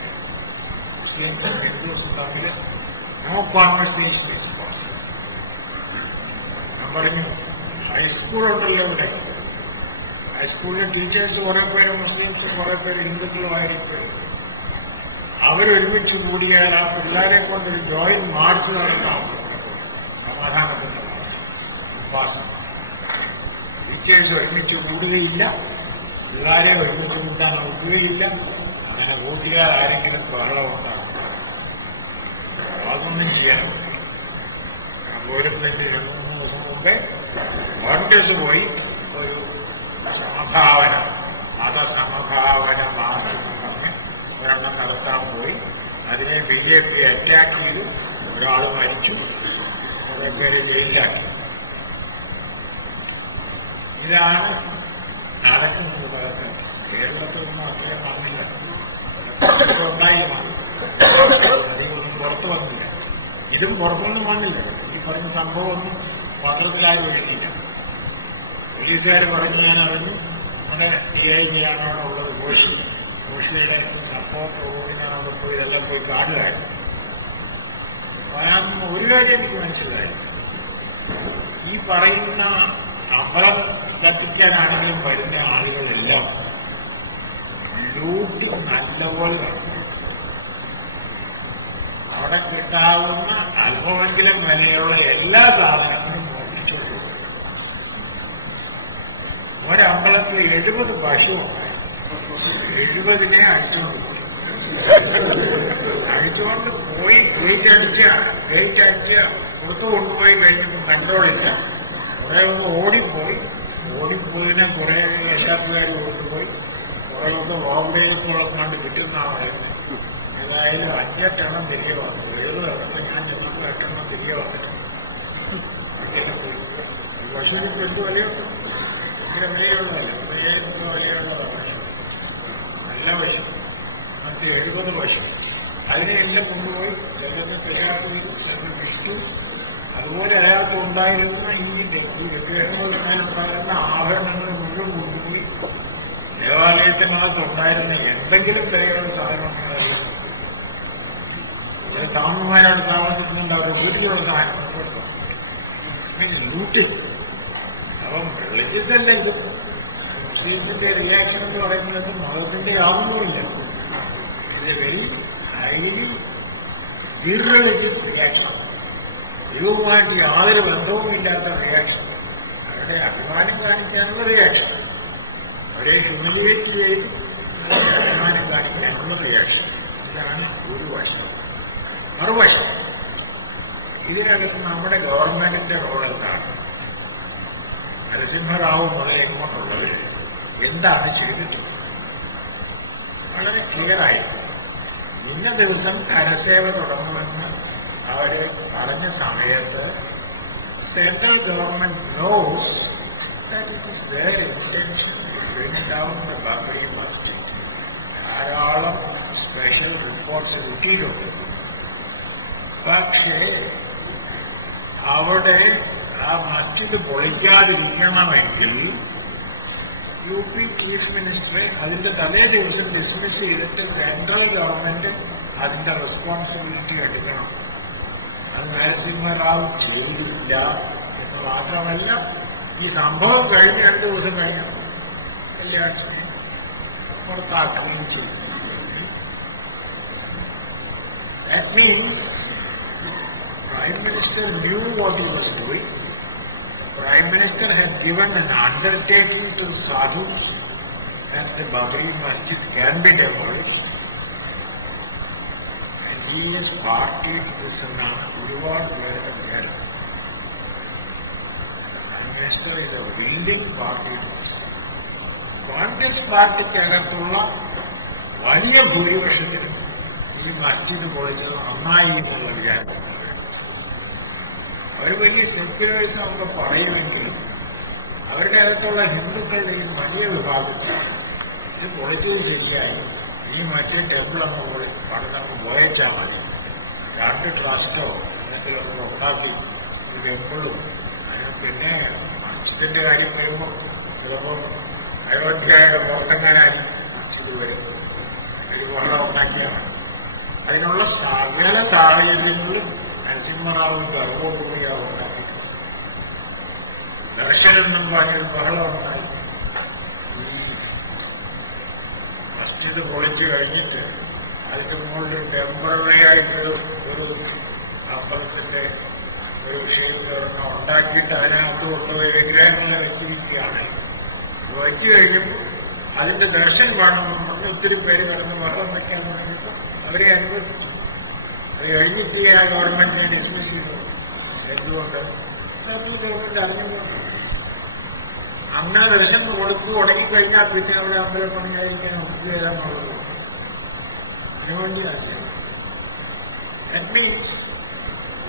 മുസ്ലിംസും ഹിന്ദുസും തമ്മിൽ നോ കോൺവെർസേഷൻ ഇസ് പോസിബിൾ. ഞാൻ പറഞ്ഞു, ഹൈസ്കൂളുണ്ടല്ലോ ഇവിടെ. ഹൈസ്കൂളിലെ ടീച്ചേഴ്സ് കുറെ പേര് മുസ്ലിംസും കുറെ പേര് ഹിന്ദുക്കളുമായിരിക്കും. അവരൊരുമിച്ച് കൂടിയാൽ ആ പിള്ളേരെ കൊണ്ടൊരു ജോയിന്റ് മാർച്ച് നടത്താം. സമാധാനത്തിന്റെ മാർച്ച്. ടീച്ചേഴ്സ് ഒരുമിച്ച് കൂടുകയില്ല, പിള്ളേരെ ഒരുമിച്ച് കൂട്ടാൻ നോക്കുകയില്ല. അങ്ങനെ കൂട്ടിയാൽ ആരെങ്കിലും ബഹളമുണ്ടാകും. അതൊന്നും ചെയ്യാൻ പോരുന്നതിന് 2-3 ദിവസം മുമ്പേ വോട്ടേഴ്സ് പോയി ഒരു സമഭാവന, മതസമഭാവന മാർച്ച് ഒരെണ്ണം നടത്താൻ പോയി. അതിനെ BJP അറ്റാക്ക് ചെയ്തു. ഒരാൾ മരിച്ചു, കുറെ പേര് ജയിലിലാക്കി. ഇതാണ് നടക്കുന്നത്. കേരളത്തിലൊന്നും അത്രയും വന്നില്ല. ഉണ്ടായിരുന്നു, അധികമൊന്നും പുറത്തു വന്നില്ല. ഇതും പുറത്തൊന്നും വന്നില്ല. ഈ പറഞ്ഞ സംഭവമൊന്നും പത്രത്തിലായി വരുന്നില്ല. പോലീസുകാർ പറഞ്ഞ് ഞാൻ അറിഞ്ഞു. നമ്മുടെ DIGയാണ് അവിടെ ഉള്ളത്. ഘോഷിയുടെ സപ്പോർട്ട് ഓടിനവിടെ പോയി ഇതെല്ലാം പോയി കാണുകയായിരുന്നു. ഒരു കാര്യം എനിക്ക് മനസ്സിലായി, ഈ പറയുന്ന അമ്പലം കത്തിക്കാനാണെങ്കിലും വരുന്ന ആളുകളെല്ലാം ലൂട്ട് നല്ലപോലെ നടത്തും. അവിടെ കിട്ടാവുന്ന അല്പമെങ്കിലും വിലയുള്ള എല്ലാ സാധനങ്ങളും മോഷിച്ചുകൊണ്ടു. ഒരമ്പലത്തിൽ 70 പശുവുണ്ടായിരുന്നു. 70നെ അടിച്ചുകൊണ്ട് പോയി ഗേറ്റ് അടിച്ച് പുറത്തു കൊണ്ടുപോയി കഴിഞ്ഞപ്പോൾ കൺട്രോളില്ല. കുറെ ഒന്ന് ഓടിപ്പോയിനെ കുറെ യശാപ്പുകാർ കൊണ്ടുപോയി. കുറെ ഒന്ന് ബോംബെയിലേക്കുള്ള കണ്ട് കിട്ടുന്നതാണ്. ഏതായാലും 5 എണ്ണം തിരികെ വന്നു. 7 എണ്ണം ഞാൻ ചെന്നപ്പോൾ 8 എണ്ണം തിരികെ വന്നിട്ടുണ്ട്. പശുവിനിപ്പോൾ എന്ത് വിലയുണ്ട്? ഇങ്ങനെ വിലയുള്ളതല്ല, 5000 രൂപ വിലയുള്ളതാണ്. നല്ല പശു, മറ്റ് 70 പശു. അതിനെല്ലാം കൊണ്ടുപോയി ചിലത് തയ്യാറ് ചെയ്തു, ചിലത് വിഷ്ടു. അതുപോലെ അയാൾക്ക് ഉണ്ടായിരുന്ന ഈ വിഗ്രഹങ്ങളുണ്ടായിരുന്ന ആഭരണങ്ങൾ മുഴുവൻ കൊണ്ടുപോയി ദേവാലയത്തിനകത്ത് ഉണ്ടായിരുന്ന എന്തെങ്കിലും വിലയുള്ള സാധനങ്ങൾ താമസമായാണ് താമസിക്കുന്നുണ്ട്. അവരുടെ വീട്ടിലുള്ള സാധനങ്ങൾ മീൻസ് ലൂട്ടിൽ. അപ്പം വെളിച്ചത്തല്ല ഇത്. മുസ്ലിംസിന്റെ റിയാക്ഷൻ എന്ന് പറയുന്നത് മതത്തിന്റെ യാതൊന്നുമില്ല. ഇത് വെരി ഹൈലി ഇറലിജിയസ് റിയാക്ഷൻ. ദൈവവുമായിട്ട് യാതൊരു ബന്ധവുമില്ലാത്ത റിയാക്ഷൻ. അവരുടെ അഭിമാനം കാണിക്കാനുള്ള റിയാക്ഷൻ. അവരെ ഹ്യൂമിലിയേറ്റ് ചെയ്ത് അഭിമാനം കാണിക്കാനുള്ള റിയാക്ഷൻ. ഇതാണ് ഒരു വശം. മറുവശം, ഇതിനകത്ത് നമ്മുടെ ഗവൺമെന്റിന്റെ റോൾ എന്താണ്? നരസിംഹറാവു മുതൽ എങ്ങോട്ടുള്ളത് എന്താണ് ചെയ്തിട്ടുള്ളത്? വളരെ ക്ലിയറായി. ഇന്ന ദിവസം കരസേവ തുടങ്ങുമെന്ന് അവര് പറഞ്ഞ സമയത്ത് central government knows that it is their intention to bring down the Babri Masjid. ധാരാളം സ്പെഷ്യൽ റിപ്പോർട്ട്സ് കിട്ടിയിട്ടുണ്ട്. പക്ഷേ അവിടെ ആ മസ്ജിദ് പൊളിക്കാതിരിക്കണമെങ്കിൽ UP ചീഫ് മിനിസ്റ്ററെ അതിന്റെ തലേ ദിവസം ഡിസ്മിസ് ചെയ്തിട്ട് സെൻട്രൽ ഗവൺമെന്റ് അതിന്റെ റെസ്പോൺസിബിലിറ്റി എടുക്കണം. അത് നരസിംഹറാവു ചെയ്യില്ല എന്ന് മാത്രമല്ല, ഈ സംഭവം കഴിഞ്ഞ് 2 ദിവസം കഴിഞ്ഞു വെള്ളിയാഴ്ച പുറത്താക്കുകയും ചെയ്തു. That means Prime Minister knew what he was doing. Prime Minister had given an undertaking to the sadhus that the Babri Masjid can be demolished, and he is partied this reward where the better. Prime Minister is a willing party. Congress പാർട്ടിക്കകത്തുള്ള വലിയ ഭൂരിപക്ഷത്തിന് ഈ മസ്ജിദ് പൊളിച്ചത് നന്നായി എന്നുള്ള വിചാരം. അവർ വലിയ secularism ഒക്കെ പറയുമെങ്കിലും അവരുടെ അകത്തുള്ള ഹിന്ദുക്കളുടെ ഈ വലിയ വിഭാഗത്തിൽ ഇത് പൊളിച്ചത് ശരിയായി, ഈ മറ്റേ ടെമ്പിൾ അങ്ങ് പണിതങ്ങ് പോയച്ചാൽ മതി, 2 ട്രസ്റ്റോ അങ്ങനത്തിലൊക്കെ ഉണ്ടാക്കി ഒരു ടെമ്പിളും അതിന് പിന്നെ മസ്ജിദിന്റെ കാര്യം വരുമ്പോൾ ചിലപ്പോൾ അയോധ്യയുടെ പുറത്തെങ്ങാനായി മസ്ജിദ് വരും, ഒരു വെള്ളം ഉണ്ടാക്കിയാണ്. അതിനുള്ള സകല സാഹചര്യങ്ങളും നരസിംഹറാവു ഗർവോടുകൂടിയാണ് ഉണ്ടാക്കി. ദർശനം പറഞ്ഞൊരു ബഹളം ഉണ്ടായി. ഈ മസ്ജിദ് പൊളിച്ചു കഴിഞ്ഞിട്ട് അതിന്റെ മുകളിൽ ടെമ്പററി ആയിട്ടൊരു അമ്പലത്തിന്റെ ഒരു ഷേപ്പ് ഉണ്ടാക്കിയിട്ട് അതിനകത്ത് കൊണ്ടുപോയി വിഗ്രഹങ്ങളെ വെച്ചിരിക്കുകയാണ്. വയ്ച്ചു കഴിഞ്ഞപ്പോൾ അതിന്റെ ദർശനം വേണമെന്ന് പറഞ്ഞ് ഒത്തിരി പേര് കിടന്ന് വെള്ളം വയ്ക്കാൻ പറഞ്ഞപ്പോൾ അവരെ അനുവദിച്ചു. അത് കഴിഞ്ഞിട്ട് ആ ഗവൺമെന്റിനെ ഡിസ്മിസ് ചെയ്തു. എന്തുകൊണ്ട്? ഗവൺമെന്റ് അറിഞ്ഞുകൊണ്ട് അങ്ങനെ ദർശനം കൊടുത്തു ഉടങ്ങിക്കഴിഞ്ഞാൽ പിന്നെ അവരെ അമ്പലം പണിയായിരിക്കാൻ ഒത്തു തരാന്നുള്ളത് അതിനുവേണ്ടിയാണ്. ദാറ്റ് മീൻസ്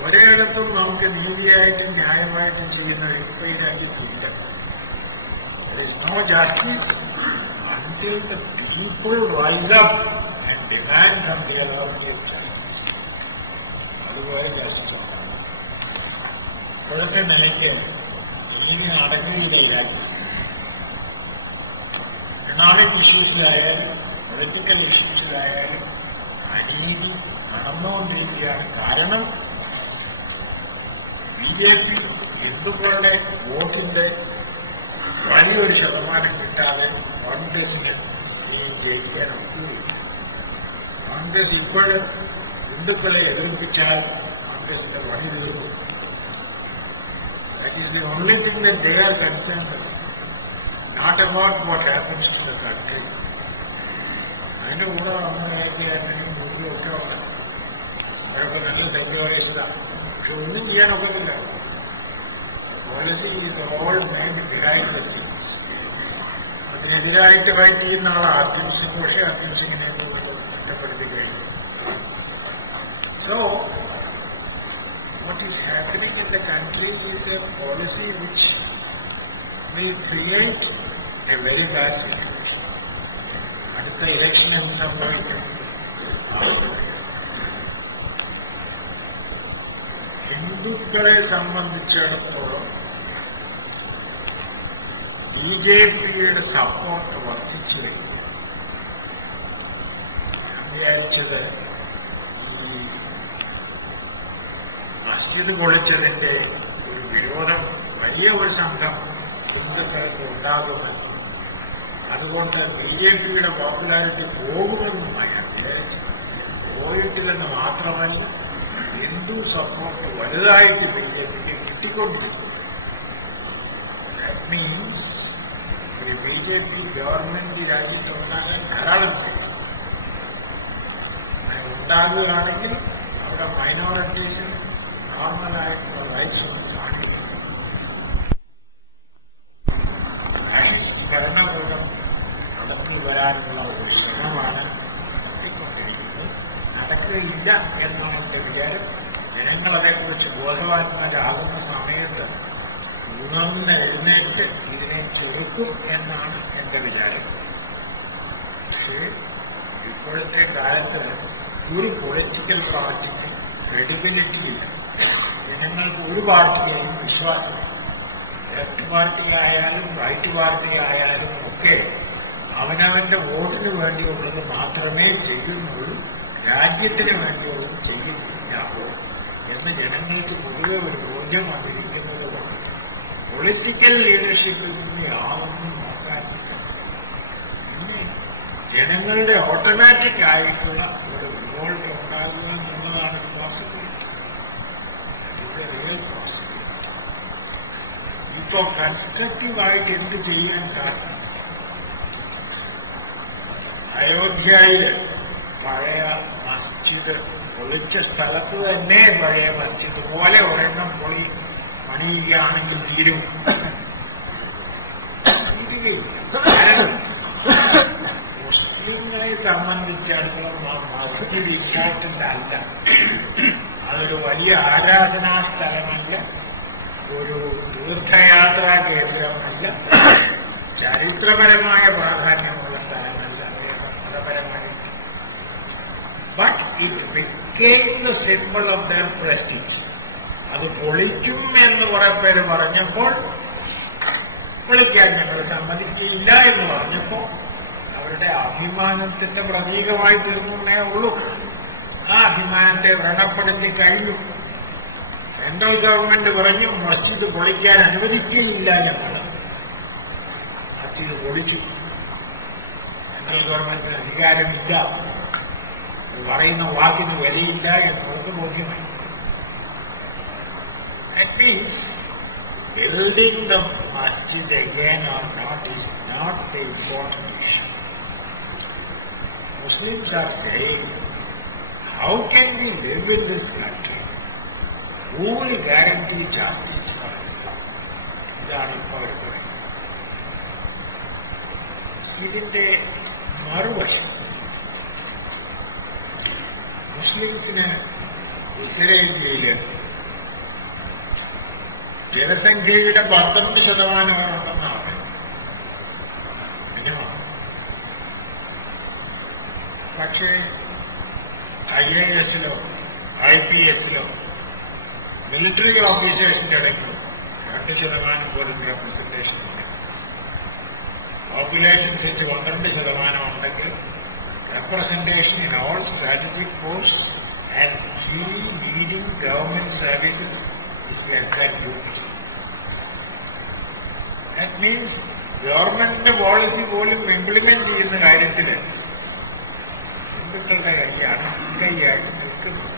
ഒരേയിടത്തും നമുക്ക് നീതിയായിട്ടും ന്യായമായിട്ടും ചെയ്യുന്നത് ഇപ്പൊ ഈ രാജ്യത്തില്ല. There is no justice until the people rise up and demand from the authority. അതുപോലെ ജസ്റ്റിസ് ഇപ്പോഴത്തെ നിലയ്ക്ക് ഇനി നടക്കുകയില്ല. എക്കണോമിക് ഇഷ്യൂസിലായാലും പൊളിറ്റിക്കൽ ഇഷ്യൂസിലായാലും അനീതി നടന്നുകൊണ്ടിരിക്കുകയാണ്. കാരണം BJP ഹിന്ദുക്കളുടെ വോട്ടിന്റെ വലിയൊരു ശതമാനം കിട്ടാതെ കോൺഗ്രസിന് ജയിക്കാൻ ഒക്കുകയില്ല. കോൺഗ്രസ് ഇപ്പോഴും ഹിന്ദുക്കളെ എതിർപ്പിച്ചാൽ കോൺഗ്രസിന്റെ വഴി തീർന്നു. That is the only thing that they are concerned about, not about what happens to the country. അതിന്റെ കൂടെ വന്നതൊക്കെ മുമ്പിലൊക്കെ അവരൊക്കെ നല്ല സെക്യുലറിസ്റ്റാണ്. പക്ഷെ ഒന്നും ചെയ്യാനൊക്കത്തില്ല. Policy is all made behind the scenes. അതിനെതിരായിട്ട് ഫൈറ്റ് ചെയ്യുന്ന ആളാണ് അർജുൻ സിംഗ്. പക്ഷേ അർജുൻ സിംഗിനെ കുറ്റപ്പെടുത്തി കഴിഞ്ഞു. So, what is happening in the country is a policy which will create a very bad situation. അടുത്ത ഇലക്ഷൻ എന്ന് സംഭവിക്കുന്നത് ഹിന്ദുക്കളെ സംബന്ധിച്ചിടത്തോളം BJPയുടെ സപ്പോർട്ട് വർദ്ധിച്ചു കഴിഞ്ഞു. ഞാൻ വിചാരിച്ചത് ഈ മസ്ജിദ് പൊളിച്ചതിന്റെ ഒരു വിരോധം വലിയ ഒരു സംഘം ഹിന്ദുക്കൾക്ക് ഉണ്ടാകുമെന്ന്, അതുകൊണ്ട് BJPയുടെ പോപ്പുലാരിറ്റി പോകുമെന്നും അയാൾ പോയിട്ടില്ലെന്ന് മാത്രമല്ല ഹിന്ദു സപ്പോർട്ട് വലുതായിട്ട് BJPക്ക് കിട്ടിക്കൊണ്ടിരിക്കും. ദാറ്റ് മീൻസ് ഒരു BJP ഗവൺമെന്റ് രാജ്യത്ത് ഉണ്ടാകാൻ ധാരാളം ഉണ്ടാകുകയാണെങ്കിൽ അവിടെ മൈനോറിറ്റീസിന് നോർമലായിട്ടുള്ള റൈറ്റ്സ് ഒന്നും കാണില്ല. ഭരണകൂടം നടത്തി വരാനുള്ള ഒരു ശ്രമമാണ് ഇല്ല എന്നാണ് എന്റെ വിചാരം. ജനങ്ങൾ അതേക്കുറിച്ച് ബോധവാന്മാരാകുന്ന സമയത്ത് ഉണർന്ന് എഴുന്നേറ്റ് ഇതിനെ ചെറുക്കും എന്നാണ് എന്റെ വിചാരം. പക്ഷേ ഇപ്പോഴത്തെ കാലത്ത് ഒരു പൊളിറ്റിക്കൽ പാർട്ടിക്ക് ക്രെഡിബിലിറ്റി ഇല്ല. ജനങ്ങൾക്ക് ഒരു പാർട്ടിയെയും വിശ്വാസമില്ല. ലെഫ്റ്റ് പാർട്ടി ആയാലും റൈറ്റ് പാർട്ടി ആയാലും ഒക്കെ അവനവന്റെ വോട്ടിന് വേണ്ടിയുള്ളത് മാത്രമേ ചെയ്യുന്നുള്ളൂ, രാജ്യത്തിന് വേണ്ടിയുള്ളത് ചെയ്യുന്നില്ല എന്ന് ജനങ്ങൾക്ക് പൊതുവെ ഒരു ബോധ്യം വന്നിരിക്കുന്നത് കൊണ്ട് പൊളിറ്റിക്കൽ ലീഡർഷിപ്പിൽ നിന്ന് യാതൊന്നും നോക്കാനില്ല. പിന്നെ ജനങ്ങളുടെ ഓട്ടോമാറ്റിക് ആയിട്ടുള്ള ഒരു റിവോൾട്ട് ഉണ്ടാകുക എന്നുള്ളതാണ് പോസിബിലിറ്റി. Real possibility. ഇപ്പൊ കൺസ്ട്രക്റ്റീവായിട്ട് എന്ത് ചെയ്യാൻ സാധിക്കും? അയോധ്യയില് പഴയ മസ്ജിദ് പൊളിച്ച സ്ഥലത്ത് തന്നെ പഴയ മസ്ജിദ് പോലെ ഒരെണ്ണം പോയി പണിയുകയാണെങ്കിൽ തീരും. മുസ്ലിങ്ങളെ സംബന്ധിച്ചിടത്തോളം മസ്ജിദ് ഇമ്പോർട്ടന്റ് അല്ല. അതൊരു വലിയ ആരാധനാ സ്ഥലമല്ല, ഒരു തീർത്ഥയാത്രാ കേന്ദ്രമല്ല, ചരിത്രപരമായ പ്രാധാന്യമുള്ള സ്ഥലമല്ല, മതപരമായ. But it became the symbol of there prestige. അത് പൊളിക്കും എന്ന് കുറെ പേര് പറഞ്ഞപ്പോൾ, പൊളിക്കാൻ ഞങ്ങൾ സമ്മതിക്കില്ല എന്ന് പറഞ്ഞപ്പോൾ അവരുടെ അഭിമാനത്തിന്റെ പ്രതീകമായി തീർന്നേ ഉള്ളൂ. ആ അഭിമാനത്തെ വ്രണപ്പെടുത്തി കഴിഞ്ഞു. സെൻട്രൽ ഗവൺമെന്റ് പറഞ്ഞു മസ്ജിദ് പൊളിക്കാൻ അനുവദിക്കുകയില്ല ഞങ്ങൾ. മസ്ജിദ് പൊളിച്ചു. സെൻട്രൽ ഗവൺമെന്റിന് അധികാരമില്ല, പറയുന്ന വാക്കിന് വിലയില്ല എന്നവർക്ക് ബോധ്യമായി. That means building the masjid again or not is not the important issue. Muslims are saying, how can we live in this country? Who will guarantee justice for us? ഇതാണ് ഇപ്പോൾ അവർ പറയുന്നത്. ഇതിന്റെ മറുവശം, മുസ്ലിംസിന് ഉത്തരേന്ത്യയില് ജനസംഖ്യയുടെ 12% ഉണ്ടെന്നാണ്. പക്ഷേ IAS-ലോ IPS-ലോ മിലിറ്ററി ഓഫീസേഴ്സിന്റെ ഇടയ്ക്ക് 2% പോലും റെപ്രസെന്റേഷൻ ഇല്ല. പോപ്പുലേഷൻ സെറ്റ് 12% ഉണ്ടെങ്കിൽ representation in all strategic posts and really leading government services is less than 2%. That means ഗവൺമെന്റിന്റെ പോളിസി പോലും ഇംപ്ലിമെന്റ് ചെയ്യുന്ന കാര്യത്തിൽ ഹിന്ദുക്കളുടെ കൈയാണ് മുൻകൈയായിട്ട് നിൽക്കുന്നത്.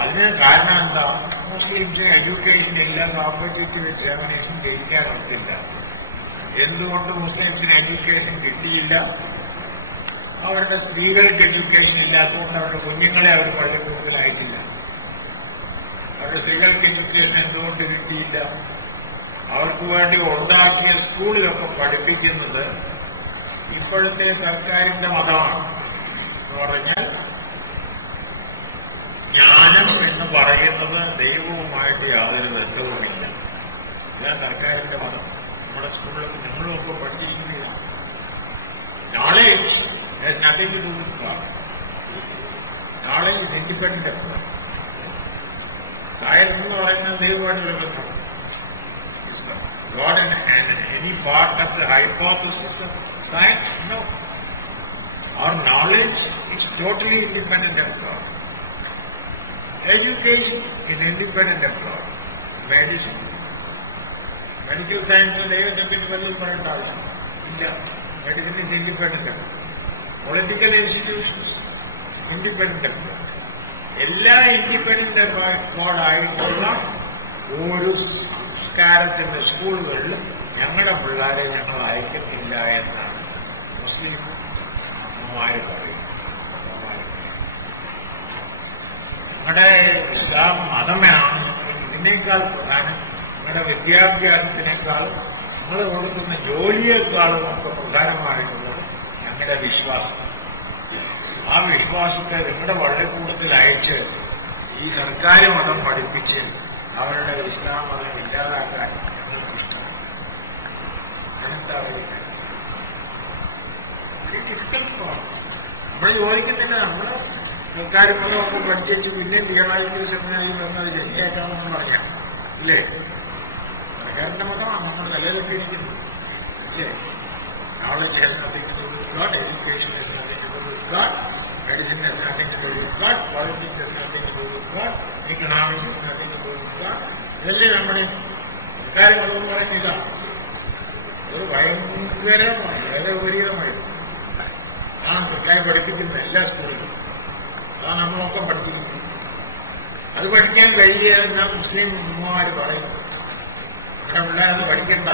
അതിന് കാരണം എന്താ? മുസ്ലിംസിന് എഡ്യൂക്കേഷൻ ഇല്ല, കോമ്പറ്റേറ്റീവ് എക്സാമിനേഷൻ ജയിക്കാൻ ഒത്തില്ല. എന്തുകൊണ്ട് മുസ്ലിംസിന് എഡ്യൂക്കേഷൻ കിട്ടിയില്ല? അവരുടെ സ്ത്രീകൾക്ക് എഡ്യൂക്കേഷൻ ഇല്ലാത്തതുകൊണ്ട് അവരുടെ കുഞ്ഞുങ്ങളെ അവർ പള്ളിക്കൂടുതലായിട്ടില്ല. അവരുടെ സ്ത്രീകൾക്ക് എഡ്യൂക്കേഷൻ എന്തുകൊണ്ട് കിട്ടിയില്ല? അവർക്ക് വേണ്ടി ഉണ്ടാക്കിയ സ്കൂളിലൊക്കെ പഠിപ്പിക്കുന്നത് ഇപ്പോഴത്തെ സർക്കാരിന്റെ മതമാണ്. എന്ന് പറഞ്ഞാൽ ജ്ഞാനം എന്ന് പറയുന്നത് ദൈവവുമായിട്ട് യാതൊരു ബന്ധവുമില്ല. ഇതാണ് സർക്കാരിന്റെ മതം. നമ്മുടെ സ്കൂളിലൊക്കെ നിങ്ങളുമൊക്കെ പഠിച്ചിരിക്കുകയാണ്. Knowledge has nothing to do with God. Knowledge is independent of God. Science എന്ന് പറയുന്നത് ദൈവമായിട്ടുള്ള ബന്ധം. God and any part of the hypothesis of science? No. Our knowledge is totally independent of God. Education is independent of God. Medicine. Medical science ദൈവത്തെ പറ്റി വല്ലതും പറയേണ്ട ആവശ്യം ഇല്ല. Medicine is independent of God. Political institutions, independent of God. എല്ലാ independent ഗോഡായിട്ടുള്ള ഒരു സംസ്കാരത്തിന്റെ സ്കൂളുകളിൽ ഞങ്ങളുടെ പിള്ളേരെ ഞങ്ങൾ അയക്കുന്നില്ല എന്നാണ് മുസ്ലിം അമ്മമാര് പറയുന്നത്. ഞങ്ങളുടെ ഇസ്ലാം മതമാണ് ഇതിനേക്കാൾ പ്രധാനം, ഞങ്ങളുടെ വിദ്യാഭ്യാസത്തിനേക്കാൾ നമ്മൾ കൊടുക്കുന്ന ജോലിയേക്കാളും ഒക്കെ പ്രധാനമായിട്ടുള്ളത് ഞങ്ങളുടെ വിശ്വാസം. ആ വിശ്വാസത്തെ നിങ്ങളുടെ പള്ളിക്കൂടത്തിൽ അയച്ച് ഈ സർക്കാർ മതം പഠിപ്പിച്ച് അവരുടെ ഇസ്ലാം മതം ഇല്ലാതാക്കാൻ ഞങ്ങൾക്ക് ഇഷ്ടമാണ്. അതെന്താ നമ്മൾ ചോദിക്കുന്നില്ല. നമ്മള് സർക്കാർ മതമൊക്കെ പഠിച്ചു പിന്നെ തിരുവനാഴിക്കൽ സെമിനാരിൽ വന്നത് ശരിയാക്കാമെന്ന് പറയാം ഇല്ലേ? സർക്കാരിന്റെ മതമാണ് നമ്മൾ നിലനിൽക്കിയിരിക്കുന്നത് ഇല്ലേ? Knowledge has nothing to do with God, education has nothing to do with God, medicine has nothing to do with God, politics has nothing to do with God, economics has nothing to do with God. ഇതല്ലേ നമ്മുടെ കാര്യങ്ങളെന്ന് പറയുന്നില്ല. അത് ഭയങ്കരമായി വിലപരീതമായി അതാണ് സർക്കാർ പഠിപ്പിക്കുന്ന എല്ലാ സ്കൂളിലും. അതാണ് നമ്മളൊക്കെ പഠിപ്പിക്കുന്നത്. അത് പഠിക്കാൻ കഴിയുക മുസ്ലിം ഉമ്മമാർ പറയും. നമ്മുടെ പിള്ളേരത് പഠിക്കണ്ട,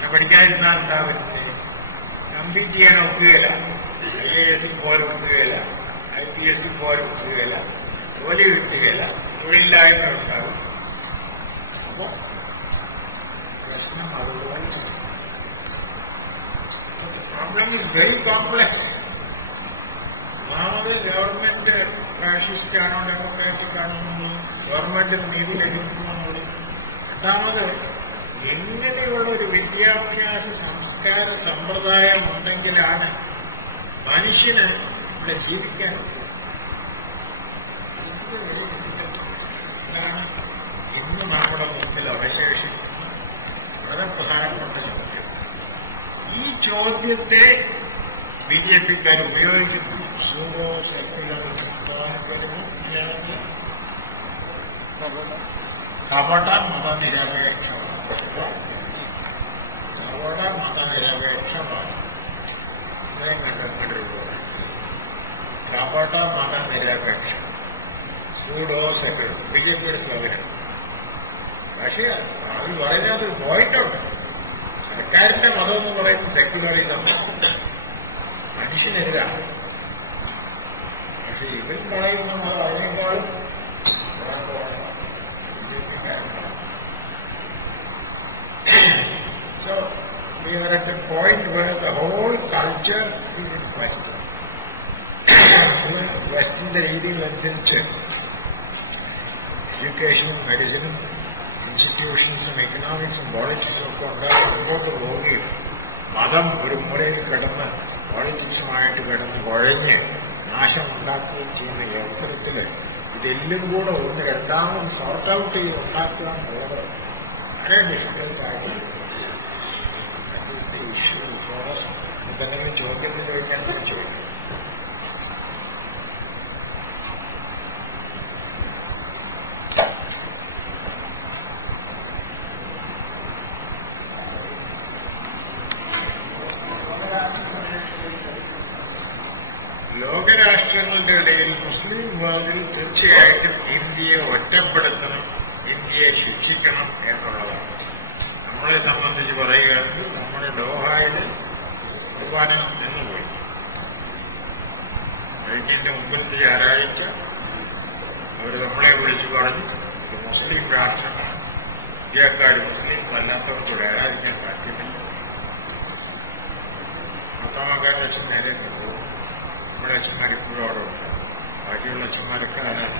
ഞാൻ പഠിക്കാതിരുന്നാൽ എന്താ വരുന്നത്? കംപ്ലീറ്റ് ചെയ്യാൻ ഒക്കുകയില്ല, IAS പോലെ ഒക്കുകയില്ല, IPS പോലെ ഒക്കുകയില്ല, ജോലി കിട്ടുകയില്ല, തൊഴിലില്ലായ്മ ഉണ്ടാകും. അപ്പോ പ്രശ്നം അതുപോലെ പ്രോബ്ലം ഇസ് വെരി കോംപ്ലക്സ്. ഒന്നാമത് ഗവൺമെന്റ് ഫാഷിസ്റ്റ് ആണോ ഡെമോക്രാറ്റിക് ആണോ ഗവൺമെന്റിന് നീതി ലഭിക്കുമെന്നുള്ളത്. രണ്ടാമത് എങ്ങനെയുള്ള ഒരു വിദ്യാഭ്യാസ സംസ്കാര സമ്പ്രദായം ഉണ്ടെങ്കിലാണ് മനുഷ്യന് ഇവിടെ ജീവിക്കാൻ അതാണ് ഇന്ന് നമ്മുടെ മുമ്പിൽ അവശേഷിക്കുന്ന വളരെ പ്രധാനപ്പെട്ട ചോദ്യം. ഈ ചോദ്യത്തെ BJPക്കാർ ഉപയോഗിക്കുന്നു. സൂഡോ സെക്യുലറിസം, കപട മതനിരപേക്ഷമാണ്. കപട മതനിരപേക്ഷമാണ്. കപട മതനിരപേക്ഷം, സൂഡോ സെക്യുലർ, BJPയുടെ സ്ലോഗനം. പക്ഷേ അത് പറയുന്നത് പോയിട്ടുണ്ട്. സർക്കാരിന്റെ മതം എന്ന് പറയുന്നത് സെക്യുലറിസം, മനുഷ്യനെതിരാണ്. പക്ഷെ ഇവർ പറയുന്ന മതം അതിനേക്കാളും So, we are at a point where the whole culture is in question. വെസ്റ്റിന്റെ രീതികളനുസരിച്ച് എഡ്യൂക്കേഷനും മെഡിസിനും ഇൻസ്റ്റിറ്റ്യൂഷൻസും എക്കണോമിക്സും പോളിറ്റിക്സും ഒക്കെ ഉണ്ടായി മുമ്പോട്ട് പോവുകയും മതം ഒരു മൂലയിൽ കിടന്ന് പോളിറ്റിക്സുമായിട്ട് കിടന്ന് കുഴഞ്ഞ് നാശമുണ്ടാക്കുകയും ചെയ്യുന്ന അവസരത്തിൽ ഇതെല്ലാം കൂടെ ഒന്ന് രണ്ടാമത് സോർട്ട് ഔട്ട് ചെയ്ത് ഉണ്ടാക്കുക എന്നുള്ളത് വളരെ ഡിഫിക്കൽട്ടായിട്ട് ഇഷ്യൂ. എന്തെങ്കിലും ചോദ്യത്തിൽ ചോദിക്കാൻ ചോദിക്കും. ലോകരാഷ്ട്രങ്ങളുടെ ഇടയിൽ മുസ്ലിം വേൾഡിൽ തീർച്ചയായിട്ടും ഇന്ത്യയെ ഒറ്റപ്പെടുത്തണം, ഇന്ത്യയെ ശിക്ഷിക്കണം എന്നുള്ളതാണ്. നമ്മളെ സംബന്ധിച്ച് പറയുകയാണെങ്കിൽ നമ്മുടെ ഡോഹായിൽ കുർബാന നിന്നുപോയി. കഴിഞ്ഞതിന്റെ മുമ്പത്തെ ഞായറാഴ്ച അവർ നമ്മളെ വിളിച്ചു പറഞ്ഞു ഒരു മുസ്ലിം രാഷ്ട്രമാണ്, ഇന്ത്യക്കാർ മുസ്ലിങ്ങളല്ലാത്തവർക്ക് വരാതിരിക്കാൻ സാധ്യമല്ല, മൊത്തമാക്കാൻ ലക്ഷം നേരെ പോകും. നമ്മുടെ അച്ഛന്മാർ ഇപ്പോഴും അവിടെ ഉണ്ട്, ബാക്കിയുള്ള അച്ഛന്മാരൊക്കെ ആരാണ്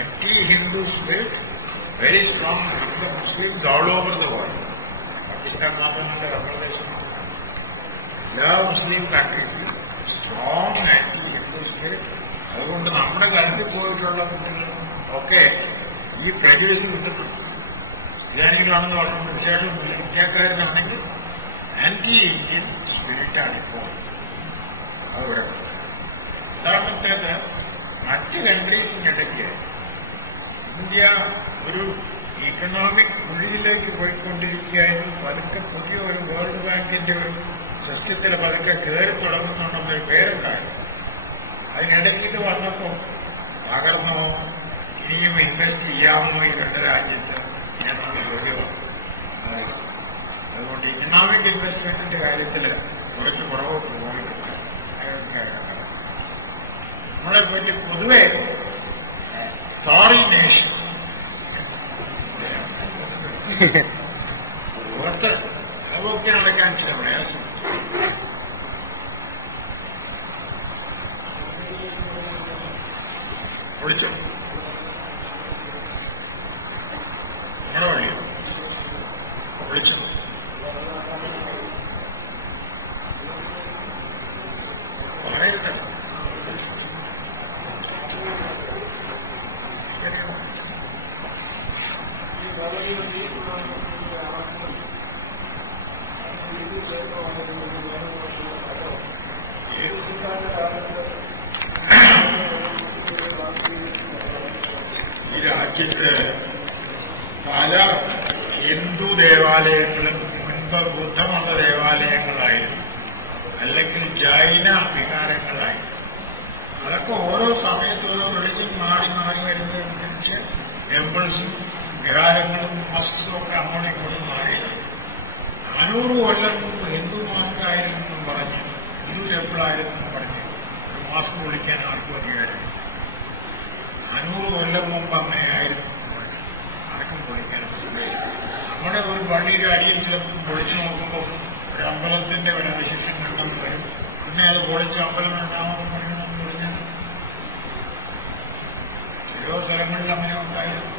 anti-Hindu spirit very strong among the Muslims all over the world. Pakistan മാത്രമല്ല, ബംഗ്ലാദേശ്, എല്ലാ മുസ്ലിം കൺട്രീസിലും സ്ട്രോങ് ആന്റി-ഹിന്ദു സ്പിരിറ്റ്. അതുകൊണ്ട് നമ്മുടെ കാലത്തിൽ പോയിട്ടുള്ള കുട്ടികൾ ഒക്കെ ഈ പ്രജുഡിസ് കിട്ടുന്നുണ്ട്. ക്രിസ്ത്യാനികളാണെന്ന് പറഞ്ഞു, തീർച്ചയായിട്ടും ഇന്ത്യക്കാരനാണെങ്കിൽ ആന്റി ഇന്ത്യൻ സ്പിരിറ്റാണ് ഇപ്പോൾ അവിടെ. ഉദാഹരണത്തിന് മറ്റ് കൺട്രീസിനിടയ്ക്ക് ഇന്ത്യ ഒരു ഇക്കണോമിക് കുഴിയിലേക്ക് പോയിക്കൊണ്ടിരിക്കുകയായിരുന്നു. പതുക്കെ പുതിയ ഒരു വേൾഡ് ബാങ്കിന്റെ ഒരു സിസ്റ്റത്തിൽ പതുക്കെ കയറി തുടങ്ങുന്നുണ്ടെന്നൊരു പേരുണ്ടായിരുന്നു. അതിനിടയ്ക്ക് ഇത് വന്നപ്പോൾ തകർന്നോ ഇനിയും ഇൻവെസ്റ്റ് ചെയ്യാമോ ഈ രണ്ട് രാജ്യത്ത് എന്നുള്ള ചോദ്യമാണ്. അതുകൊണ്ട് ഇക്കണോമിക് ഇൻവെസ്റ്റ്മെന്റിന്റെ കാര്യത്തിൽ കുറച്ച് കുറവൊക്കെ പോയിട്ടുണ്ട്. നമ്മളെ പറ്റി പൊതുവെ സോറി നേഷൻ പുറത്ത് അതൊക്കെ നടക്കാൻ ചില പ്രയാസം. വിളിച്ചോ നിങ്ങളുടെ വഴിയോ വിളിച്ചോ പറയരുത്. ഈ രാജ്യത്ത് പല ഹിന്ദു ദേവാലയങ്ങളും മുൻപ് ബുദ്ധമത ദേവാലയങ്ങളായിരുന്നു, അല്ലെങ്കിൽ ജൈന വികാരങ്ങളായിരുന്നു. അതൊക്കെ ഓരോ സമയത്തോരോ റിലിജൻ മാറി മാറി വരുന്നതനുസരിച്ച് ടെമ്പിൾസും വികാരങ്ങളും മസ്തും ഒക്കെ അങ്ങോട്ടും ഇങ്ങോട്ടും മാറിയത്. 400 കൊല്ലം മുമ്പ് ഹിന്ദു മാസ്കായിരുന്നെന്നും പറഞ്ഞ് ഹിന്ദു ടെമ്പിളായിരുന്നെന്നും പറഞ്ഞ് ഒരു മാസ്ക് വിളിക്കാൻ ആർക്കും അധികാരം. 400 കൊല്ലം മുമ്പ് അങ്ങനെയായിരുന്നു ആർക്കും പൊളിക്കാൻ. നമ്മുടെ ഒരു പള്ളിയുടെ അടിയിൽ ചിലപ്പോൾ പൊളിച്ചു നോക്കുമ്പോൾ ഒരു അമ്പലത്തിന്റെ ഒരു അവശിഷ്ടം കണ്ടെന്ന് പറയും. പിന്നെ അത് പൊളിച്ച് അമ്പലം ഉണ്ടാവുമെന്ന് പറയണമെന്ന് പറഞ്ഞാൽ ഓരോ സ്ഥലങ്ങളിൽ അങ്ങനെ ഉണ്ടായിരുന്നു.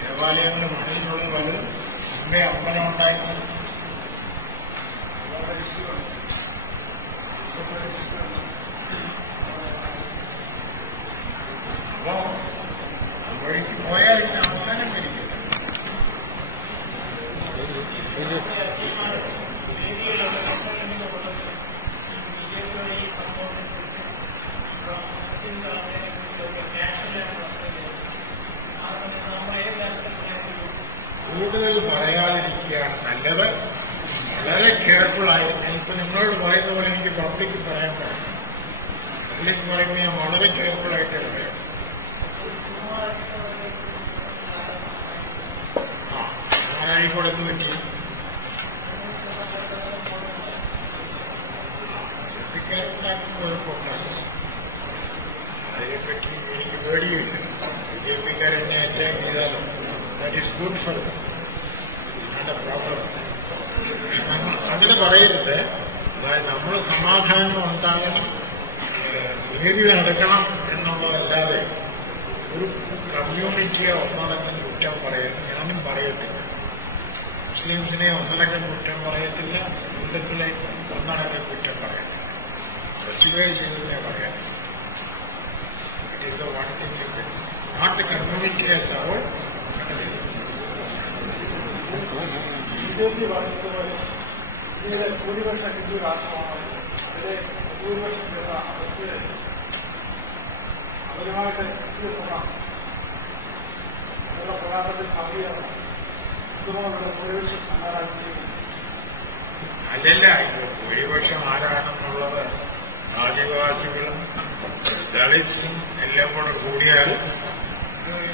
ദേവാലയങ്ങൾ മണ്ണിലുള്ള പലതും മുമ്പേ അമ്പലം ഉണ്ടായിരുന്നു. അപ്പോ വഴിക്ക് പോയാൽ ഇതിന് അവസാനം വരില്ല. കൂടുതൽ പറയാതിരിക്കുകയാണ് നല്ലത്. വളരെ കെയർഫുള്ളായി. ഞാനിപ്പോ നിങ്ങളോട് പറയുന്ന പോലെ എനിക്ക് പബ്ലിക്ക് പറയാൻ പറ്റും. പബ്ലിക്ക് പറയുമ്പോൾ ഞാൻ വളരെ കെയർഫുള്ളായിട്ട് പറയാം. ആയിക്കോടെ എന്ത് പറ്റി കുഴപ്പമുണ്ടാകും. അതിനെപ്പറ്റി എനിക്ക് പേടിയില്ല. ബിജെപിക്കാരെന്നെ അറ്റാക്ക് ചെയ്താലും that is good for problem. അങ്ങനെ പറയരുത്. അതായത് നമ്മൾ സമാധാനം ഉണ്ടാകണം, നീതി നടക്കണം എന്നുള്ളതല്ലാതെ ഒരു കമ്മ്യൂണിറ്റിയെ ഒന്നടങ്കം കുറ്റം പറയരുത്. ഞാനും പറയത്തില്ല. മുസ്ലിംസിനെ ഒന്നടങ്കം കുറ്റം പറയത്തില്ല, ഹിന്ദുക്കളെ ഒന്നടങ്കം കുറ്റം പറയത്തില്ല. സ്പെസിഫൈ ചെയ്തതിനെ പറയാം. It is the one thing you can not the community as a whole. ഇന്ത്യയിലെ ഭൂരിപക്ഷം ഹിന്ദു രാഷ്ട്രമാണ്. ഇതിലെ ഭൂരിപക്ഷം വരുന്ന അവരുമായിട്ട് പ്രകാരത്തിൽ ഭാഗീകരണം ഇതുപോലുള്ള ഭൂരിപക്ഷം ആരാണ്? അല്ലല്ല, ഭൂരിപക്ഷം ആരാണെന്നുള്ളത് ആദിവാസികളും ദളിത്സും എല്ലാം കൂടെ കൂടിയാൽ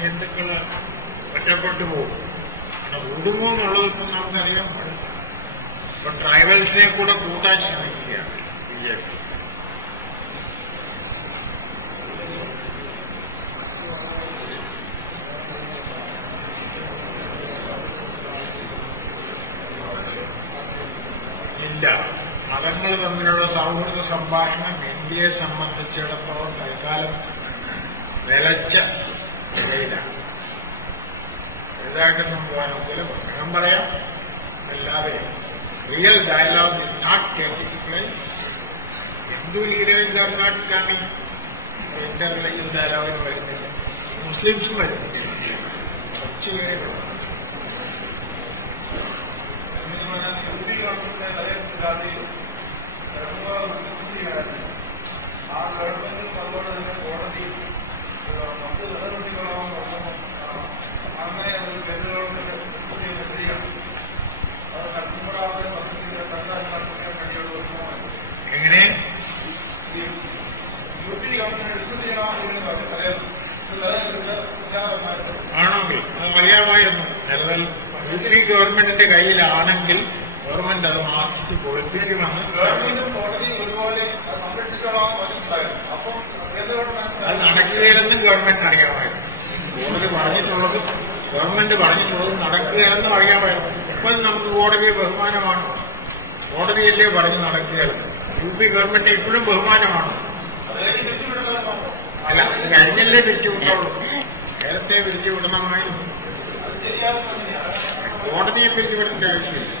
ഹിന്ദുക്കള് ഒറ്റപ്പെട്ടു പോകും. കൂടുമോ എന്നുള്ളത് ഇപ്പം നമുക്കറിയാൻ പാടില്ല. ഇപ്പൊ ട്രൈബൽസിനെ കൂടെ കൂട്ടാൻ ശ്രമിക്കുകയാണ് BJP. ഇല്ല, മതങ്ങൾ തമ്മിലുള്ള സൗഹൃദ സംഭാഷണം ഇന്ത്യയെ സംബന്ധിച്ചിടത്തോളം തൽക്കാലം നിലച്ച നിലയിലാണ്. വലുതായിട്ടൊന്നും പോകാനൊക്കെ വേണം പറയാം. അല്ലാതെ real dialogue is not taking place. Hindu leaders are not coming interlegal ഡയലോഗിന് വരുന്നില്ല. മുസ്ലിംസും വരുന്നില്ല. കുറച്ച് പേരുണ്ട്. ആ ഗവൺമെന്റ് സംഭവം കോടതി മറ്റ് നിലനിർത്തിക്കൊള്ളാൻ അങ്ങനെ ഒരു ഗവൺമെന്റ് ശരിയാണ്. അത് കർമ്മൂറാവിലെ പദ്ധതിയുടെ സർക്കാർ നടത്തുന്ന കഴിയുള്ളൂ. എങ്ങനെ യു പി ഗവൺമെന്റ് ഡിസ്കസ് ചെയ്യണമെന്ന് ആണെങ്കിൽ അത് മതിയാമായിരുന്നു. നിലവിൽ യു പി ഗവൺമെന്റിന്റെ കയ്യിലാണെങ്കിൽ ഗവൺമെന്റ് അത് മാറ്റി കൊടുത്തിരിക്കണമെന്ന് ഗവൺമെന്റും കോടതിയും ഒരുപോലെ സംരക്ഷിച്ചോളാൻ മനസ്സിലായിരുന്നു. അപ്പം അത് നടക്കുകയില്ലെന്നും ഗവൺമെന്റിന് അറിയാമായിരുന്നു. കോടതി പറഞ്ഞിട്ടുള്ളത് ഗവൺമെന്റ് പറഞ്ഞിട്ടുള്ളത് നടക്കുകയെന്ന് അറിയാമായിരുന്നു. ഇപ്പോൾ നമുക്ക് കോടതിയെ ബഹുമാനമാണ്, കോടതിയല്ലേ പറഞ്ഞ് നടക്കുകയായിരുന്നു. UP ഗവൺമെന്റ് ഇപ്പോഴും ബഹുമാനമാണ്. അല്ല, കഴിഞ്ഞല്ലേ പിരിച്ചുവിട്ടുള്ളൂ, നേരത്തെ പിരിച്ചുവിടണമായിരുന്നു. കോടതിയെ പിരിച്ചുവിടേണ്ട ആവശ്യമില്ല.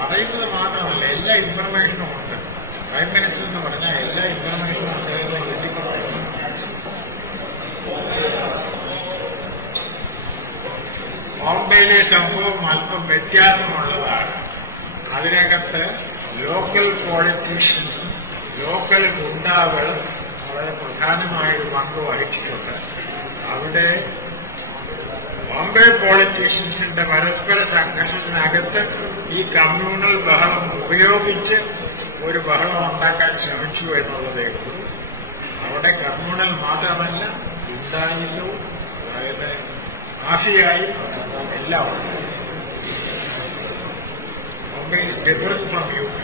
പറയുന്നത് മാത്രമല്ല, എല്ലാ ഇൻഫർമേഷനും ഉണ്ട്. പ്രൈം മിനിസ്റ്റർ എന്ന് പറഞ്ഞാൽ എല്ലാ ഇൻഫർമേഷനും അദ്ദേഹത്തെ എത്തിക്കുന്നു. ബോംബെയിലെ സംഭവം അല്പം വ്യത്യാസമുള്ളതാണ്. അതിനകത്ത് ലോക്കൽ പോളിറ്റീഷ്യൻസും ലോക്കൽ ഗുണ്ടാകളും വളരെ പ്രധാനമായൊരു പങ്ക് വഹിച്ചിട്ടുണ്ട്. അവിടെ ബോംബെ പോളിറ്റീഷ്യൻസിന്റെ പരസ്പര സംഘർഷത്തിനകത്ത് ഈ കമ്മ്യൂണൽ ബഹളം ഉപയോഗിച്ച് ഒരു ബഹളം ഉണ്ടാക്കാൻ ശ്രമിച്ചു എന്നുള്ളതേ ഉള്ളൂ. അവിടെ കമ്മ്യൂണൽ മാത്രമല്ല, ഗുണ്ടായുസവും അതായത് മാഫിയായും എല്ലാം ഉണ്ട്. Bombay is different from UP.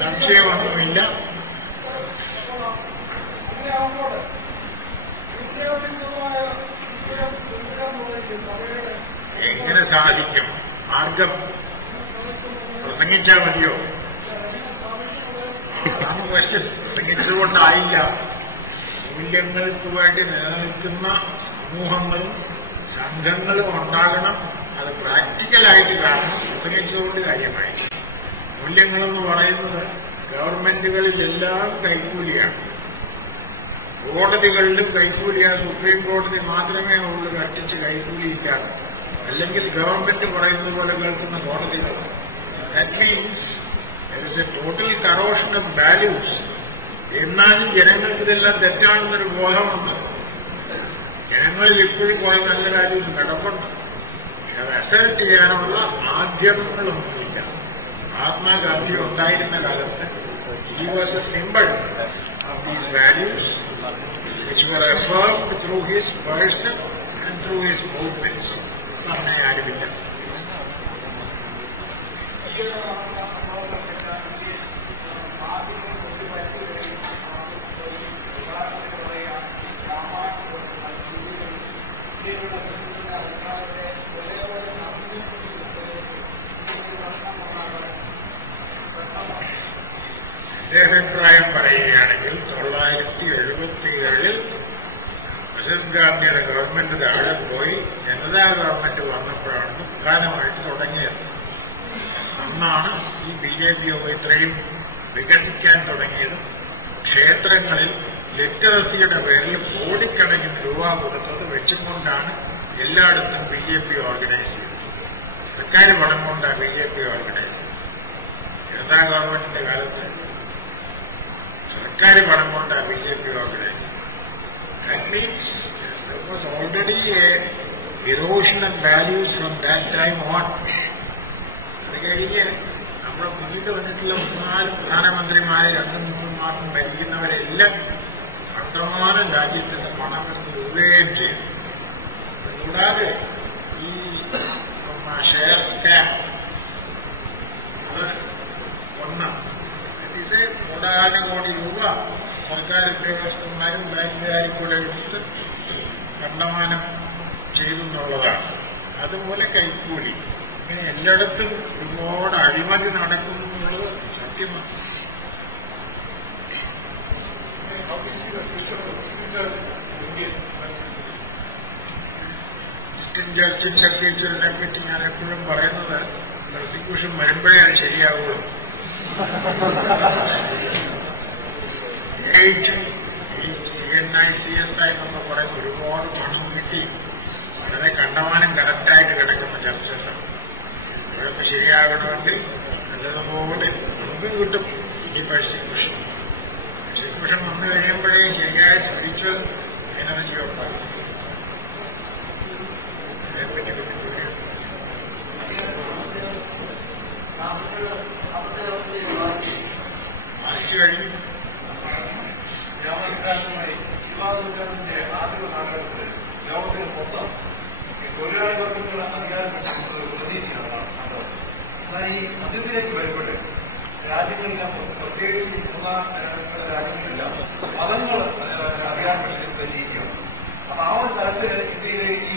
സംശയമൊന്നുമില്ല. എങ്ങനെ സാധിക്കും? മാർഗം പ്രസംഗിച്ചാൽ മതിയോ? പ്രസംഗിച്ചുകൊണ്ടായില്ല. മൂല്യങ്ങൾക്ക് വേണ്ടി നിലനിൽക്കുന്ന സമൂഹങ്ങളും സംഘങ്ങളും ഉണ്ടാകണം. അത് പ്രാക്ടിക്കലായിട്ട് കാണണം. പ്രസംഗിച്ചുകൊണ്ട് കാര്യമായി. മൂല്യങ്ങളെന്ന് പറയുന്നത് ഗവൺമെന്റുകളിലെല്ലാം കൈക്കൂലിയാണ്. കോടതികളിലും കൈക്കൂലിയാണ്. സുപ്രീം കോടതി മാത്രമേ ഉള്ളൂ കഷ്ടിച്ച് കൈക്കൂലിയില്ലാതെ. അല്ലെങ്കിൽ ഗവൺമെന്റ് പറയുന്നത് പോലെ കേൾക്കുന്ന കോടതികൾ. That means there is a total corrosion of values. എന്നാലും ജനങ്ങൾക്ക് ഇതെല്ലാം തെറ്റാണെന്നൊരു ബോധമുണ്ട്. ജനങ്ങളിൽ ഇപ്പോഴും കുറെ നല്ല കാര്യം കിടപ്പുണ്ട്. അത് അസെപ്റ്റ് ചെയ്യാനുള്ള മാധ്യമങ്ങളൊന്നുമില്ല. മഹാത്മാഗാന്ധി ഉണ്ടായിരുന്ന കാലത്ത് he was a symbol of these values which were affirmed through his person and through his movements. അങ്ങനെ ആരുമില്ല. അഭിപ്രായം പറയുകയാണെങ്കിൽ 1977 പ്രസിഡന്റ് ഗാന്ധിയുടെ ഗവൺമെന്റ് താഴെ പോയി ജനതാ ഗവൺമെന്റ് വന്നപ്പോഴാണ് പ്രധാനമായിട്ട് തുടങ്ങിയത്. അന്നാണ് ഈ BJP ഇത്രയും വികസിക്കാൻ തുടങ്ങിയത്. ക്ഷേത്രങ്ങളിൽ ലിറ്ററസിയുടെ പേരിൽ കോടിക്കണക്കിന് രൂപ കൊടുത്തത് വെച്ചുകൊണ്ടാണ് എല്ലായിടത്തും BJP ഓർഗനൈസ് ചെയ്തത്. സർക്കാർ പണം കൊണ്ടാണ് BJP ഓർഗനൈസ് ചെയ്തത്. ജനതാ ഗവൺമെന്റിന്റെ കാലത്ത് സർക്കാർ പണം കൊണ്ടാണ് BJP ഓർഗനൈസ് ചെയ്തത്. That means there was already a erosion of values from that time on. അത് കഴിഞ്ഞ് നമ്മുടെ മുന്നിട്ട് വന്നിട്ടുള്ള 3-4 പ്രധാനമന്ത്രിമാരെ 2-3 മാസം ഭരിക്കുന്നവരെല്ലാം വർത്തമാനം രാജ്യത്തിന്റെ പണമെന്ന് രൂപയും ചെയ്തു. കൂടാതെ ഈ ഷെയർ സ്കാം അത് ഒന്ന് ഇത് കോടാനുകോടി രൂപ സർക്കാർ ഉദ്യോഗസ്ഥന്മാരും ബാങ്കുകാരും കൂടെ എടുത്ത് കണ്ടമാനം ചെയ്തെന്നുള്ളതാണ്. അതുപോലെ കൈക്കൂലി, ഇങ്ങനെ എല്ലായിടത്തും ഒരുപാട് അഴിമതി നടക്കുന്നു എന്നുള്ളത് സത്യമാണ്. ക്രിസ്ത്യൻ ചർച്ചിൽ സെക്രട്ടറിയെ പറ്റി ഞാൻ എപ്പോഴും പറയുന്നത് പ്രോസിക്യൂഷൻ വരുമ്പോഴേ അത് ശരിയാവുള്ളൂ. CNI CSI എന്നൊക്കെ പറയുന്ന ഒരുപാട് പണം കിട്ടി വളരെ കണ്ടമാനം കറക്റ്റായിട്ട് കിടക്കുന്ന ചർച്ചകൾ അതൊക്കെ ശരിയാകണമെങ്കിൽ നല്ലതുപോലെ നമുക്കും കിട്ടും. ഈ പ്രോസിക്യൂഷൻ വന്നു കഴിയുമ്പോഴേ ശരിയായ സ്പിരിച്വൽ എനർജി ഉണ്ടാകും. അതിനെപ്പറ്റി സ്ഥാപിച്ചു കഴിഞ്ഞു. ഞാൻ മനസ്സിലാക്കുന്നതായി വിവാദത്തിന്റെ ആദ്യ കാലഘട്ടത്തിൽ ലോകത്തിന് മൊത്തം തൊഴിലാളി വർഗത്തിന് അധികാരം പ്രതീതിയാണ്. എന്നാൽ ഈ മധ്യത്തിലേക്ക് വരുമ്പോൾ രാജ്യങ്ങളെല്ലാം പ്രത്യേകിച്ച് രാജ്യങ്ങളെല്ലാം മതങ്ങൾ അധികാരം പ്രതീതിക്കുകയാണ്. അപ്പൊ ആ ഒരു തരത്തിൽ ഇന്ത്യയിലെ ഈ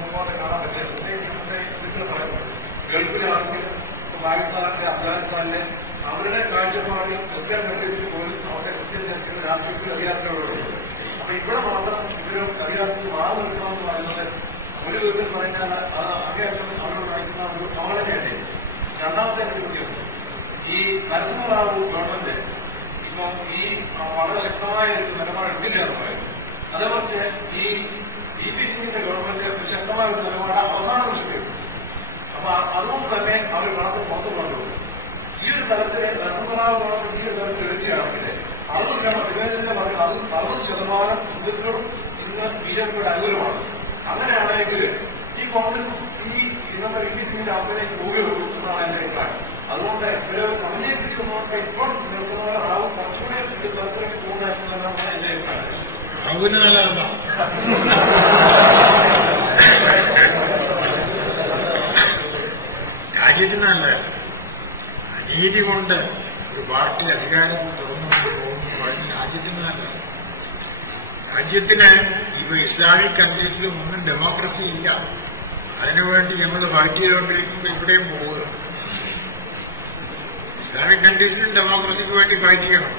മുമ്പോട്ട് കാണാൻ പറ്റിയ പ്രത്യേകിച്ച് ഗൾഫിലാണെങ്കിൽ പാകിസ്ഥാനിലെ അഫ്ഗാനിസ്ഥാനിലെ അവരുടെ കാഴ്ചപ്പാടിൽ കൃത്യം കണ്ടിട്ട് പോലും അവരുടെ കൃത്യം രാഷ്ട്രീയത്തിൽ അധികാരത്തോടുണ്ട്. അപ്പൊ ഇവിടെ മാത്രം ഇവരും അധികാരത്തിൽ മാറി നിൽക്കണമെന്ന് പറയുന്നത് ഒരു വിധത്തിൽ പറഞ്ഞാൽ അത്യാവശ്യം അവർ കാണിക്കുന്ന ഒരു അവഗണനയല്ലേ. രണ്ടാമത്തെ ചോദ്യം, ഈ നരസിംഹറാവു ഗവൺമെന്റ് ഇപ്പൊ ഈ വളരെ ശക്തമായ ഒരു നിലപാട് എടുത്തില്ലാന്ന് പറയുന്നു. അതേപോലെ ഈ DPCയുടെ ഗവൺമെന്റ് ശക്തമായ ഒരു നിലപാട് അവസാനം വിഷയം. അപ്പൊ അതുകൊണ്ട് തന്നെ അവർ പണത്തിൽ പുറത്തു കൊണ്ടുപോകും. ഈ ഒരു തലത്തില് നരസിംഹറാവു ഗവൺമെന്റ് ഈ ഒരു തലത്തിൽ എഴുതിയാണെങ്കിൽ ഇതിനെ പറഞ്ഞാൽ അത് 60% ഹിന്ദുക്കളും ഇന്ന് BJPയുടെ അനുകൂലമാണ്. അങ്ങനെയാണെങ്കിൽ ഈ കോൺഗ്രസ് ഈ ഇന്നത്തെ DPCയുടെ അവസ്ഥയിലേക്ക് പോവുകയുള്ളൂ എന്നാണ് എന്റെ അഭിപ്രായം. അതുകൊണ്ട് ഇവര് സമന്വയിപ്പിച്ച് നോക്കാൻ ഇപ്പോൾ നിൽക്കുന്നവരാവും കുറച്ചുകൂടി തലത്തിലേക്ക് പോകുന്നതാണ് എന്റെ അഭിപ്രായം. രാജ്യത്തിനല്ല, അനീതി കൊണ്ട് ഒരു പാർട്ടി അധികാരം തുറന്നുകൊണ്ട് പോകുന്ന രാജ്യത്തിനല്ല. രാജ്യത്തിന് ഇപ്പൊ ഇസ്ലാമിക് കൺട്രീസിലും ഒന്നും ഡെമോക്രസി ഇല്ല. അതിനുവേണ്ടി ഞങ്ങൾ ഫൈറ്റ് ചെയ്തുകൊണ്ടിരിക്കുമ്പോൾ ഇവിടെയും പോവുക. ഇസ്ലാമിക് കൺട്രീസിലും ഡെമോക്രസിക്ക് വേണ്ടി ഫൈറ്റ് ചെയ്യണം.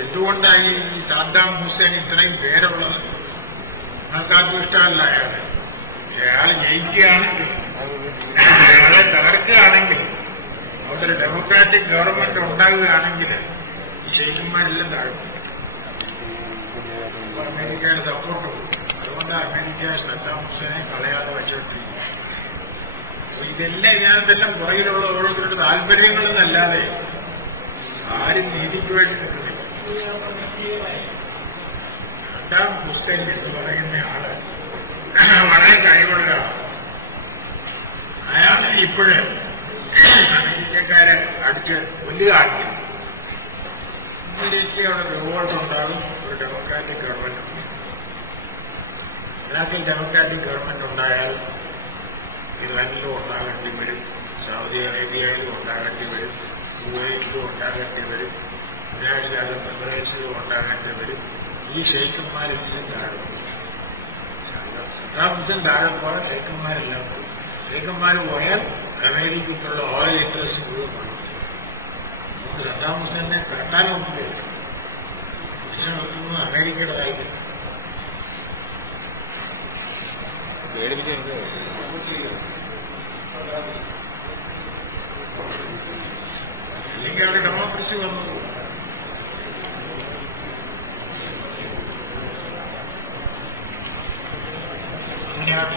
എന്തുകൊണ്ടാണ് ഈ സാദ്ദാം ഹുസൈൻ ഇത്രയും പേരുള്ളത്? നമുക്കാർക്കും ഇഷ്ടമല്ല അയാളെ. അയാൾ ജയിക്കുകയാണെങ്കിൽ, അയാളെ തകർക്കുകയാണെങ്കിൽ, അവിടെ ഒരു ഡെമോക്രാറ്റിക് ഗവൺമെന്റ് ഉണ്ടാകുകയാണെങ്കിൽ ഈ ശൈഖന്മാരെല്ലാം താഴും. അമേരിക്കയുടെ സപ്പോർട്ട് പോകും. അതുകൊണ്ട് അമേരിക്ക സദ്ദാം ഹുസൈനെ കളയാതെ വെച്ചുകൊണ്ടിരിക്കും. ഇതെല്ലാം ഇതിനകത്തെല്ലാം പുറകിലുള്ള ഓരോരുത്തരുടെ താല്പര്യങ്ങളെന്നല്ലാതെ ആരും നീതിക്ക് വേണ്ടി നിൽക്കുന്നില്ല. സദ്ദാം ഹുസൈൻ എന്ന് പറയുന്ന ആള് വളരെ കഴിവുള്ള അയാൾ ഇപ്പോഴ് അമേരിക്കക്കാരെ അടിച്ച് കൊല്ലുകയാണെങ്കിൽ ഇന്ത്യയിലേക്ക് അവിടെ റിവോൾട്ട് ഉണ്ടാകും. ഒരു ഡെമോക്രാറ്റിക് ഗവൺമെന്റ് ഉണ്ട്. ഇറാഖിൽ ഡെമോക്രാറ്റിക് ഗവൺമെന്റ് ഉണ്ടായാൽ ഇറാനിലും ഉണ്ടാകേണ്ടി വരും, സൗദി അറേബ്യയിലും ഉണ്ടാകേണ്ടി വരും, UAEയിലും ഉണ്ടാകേണ്ടി വരും, യുണൈറ്റഡ് അറബ് എമിറേറ്റ്സിലും ഉണ്ടാകേണ്ടി വരും. ഈ ഷെയ്ഖന്മാരെല്ലാം താഴും. സദ്ദാം ഹുസൈൻ താഴെ പോലെ ഷെയ്ഖന്മാരെല്ലാം പോകും. ഷെയ്ഖന്മാർ പോയാൽ അമേരിക്കയ്ക്കുള്ള ഓയിൽ ഇൻട്രസ്റ്റ് മുഴുവൻ കാണും. സദ്ദാം ഹുസൈനെ കണ്ടാലും ഒന്നുമില്ല. നോക്കുന്നത് അമേരിക്കയുടെ കാര്യം. അല്ലെങ്കിൽ അവിടെ ഡെമോക്രസി വന്നു. അങ്ങനെയാണ്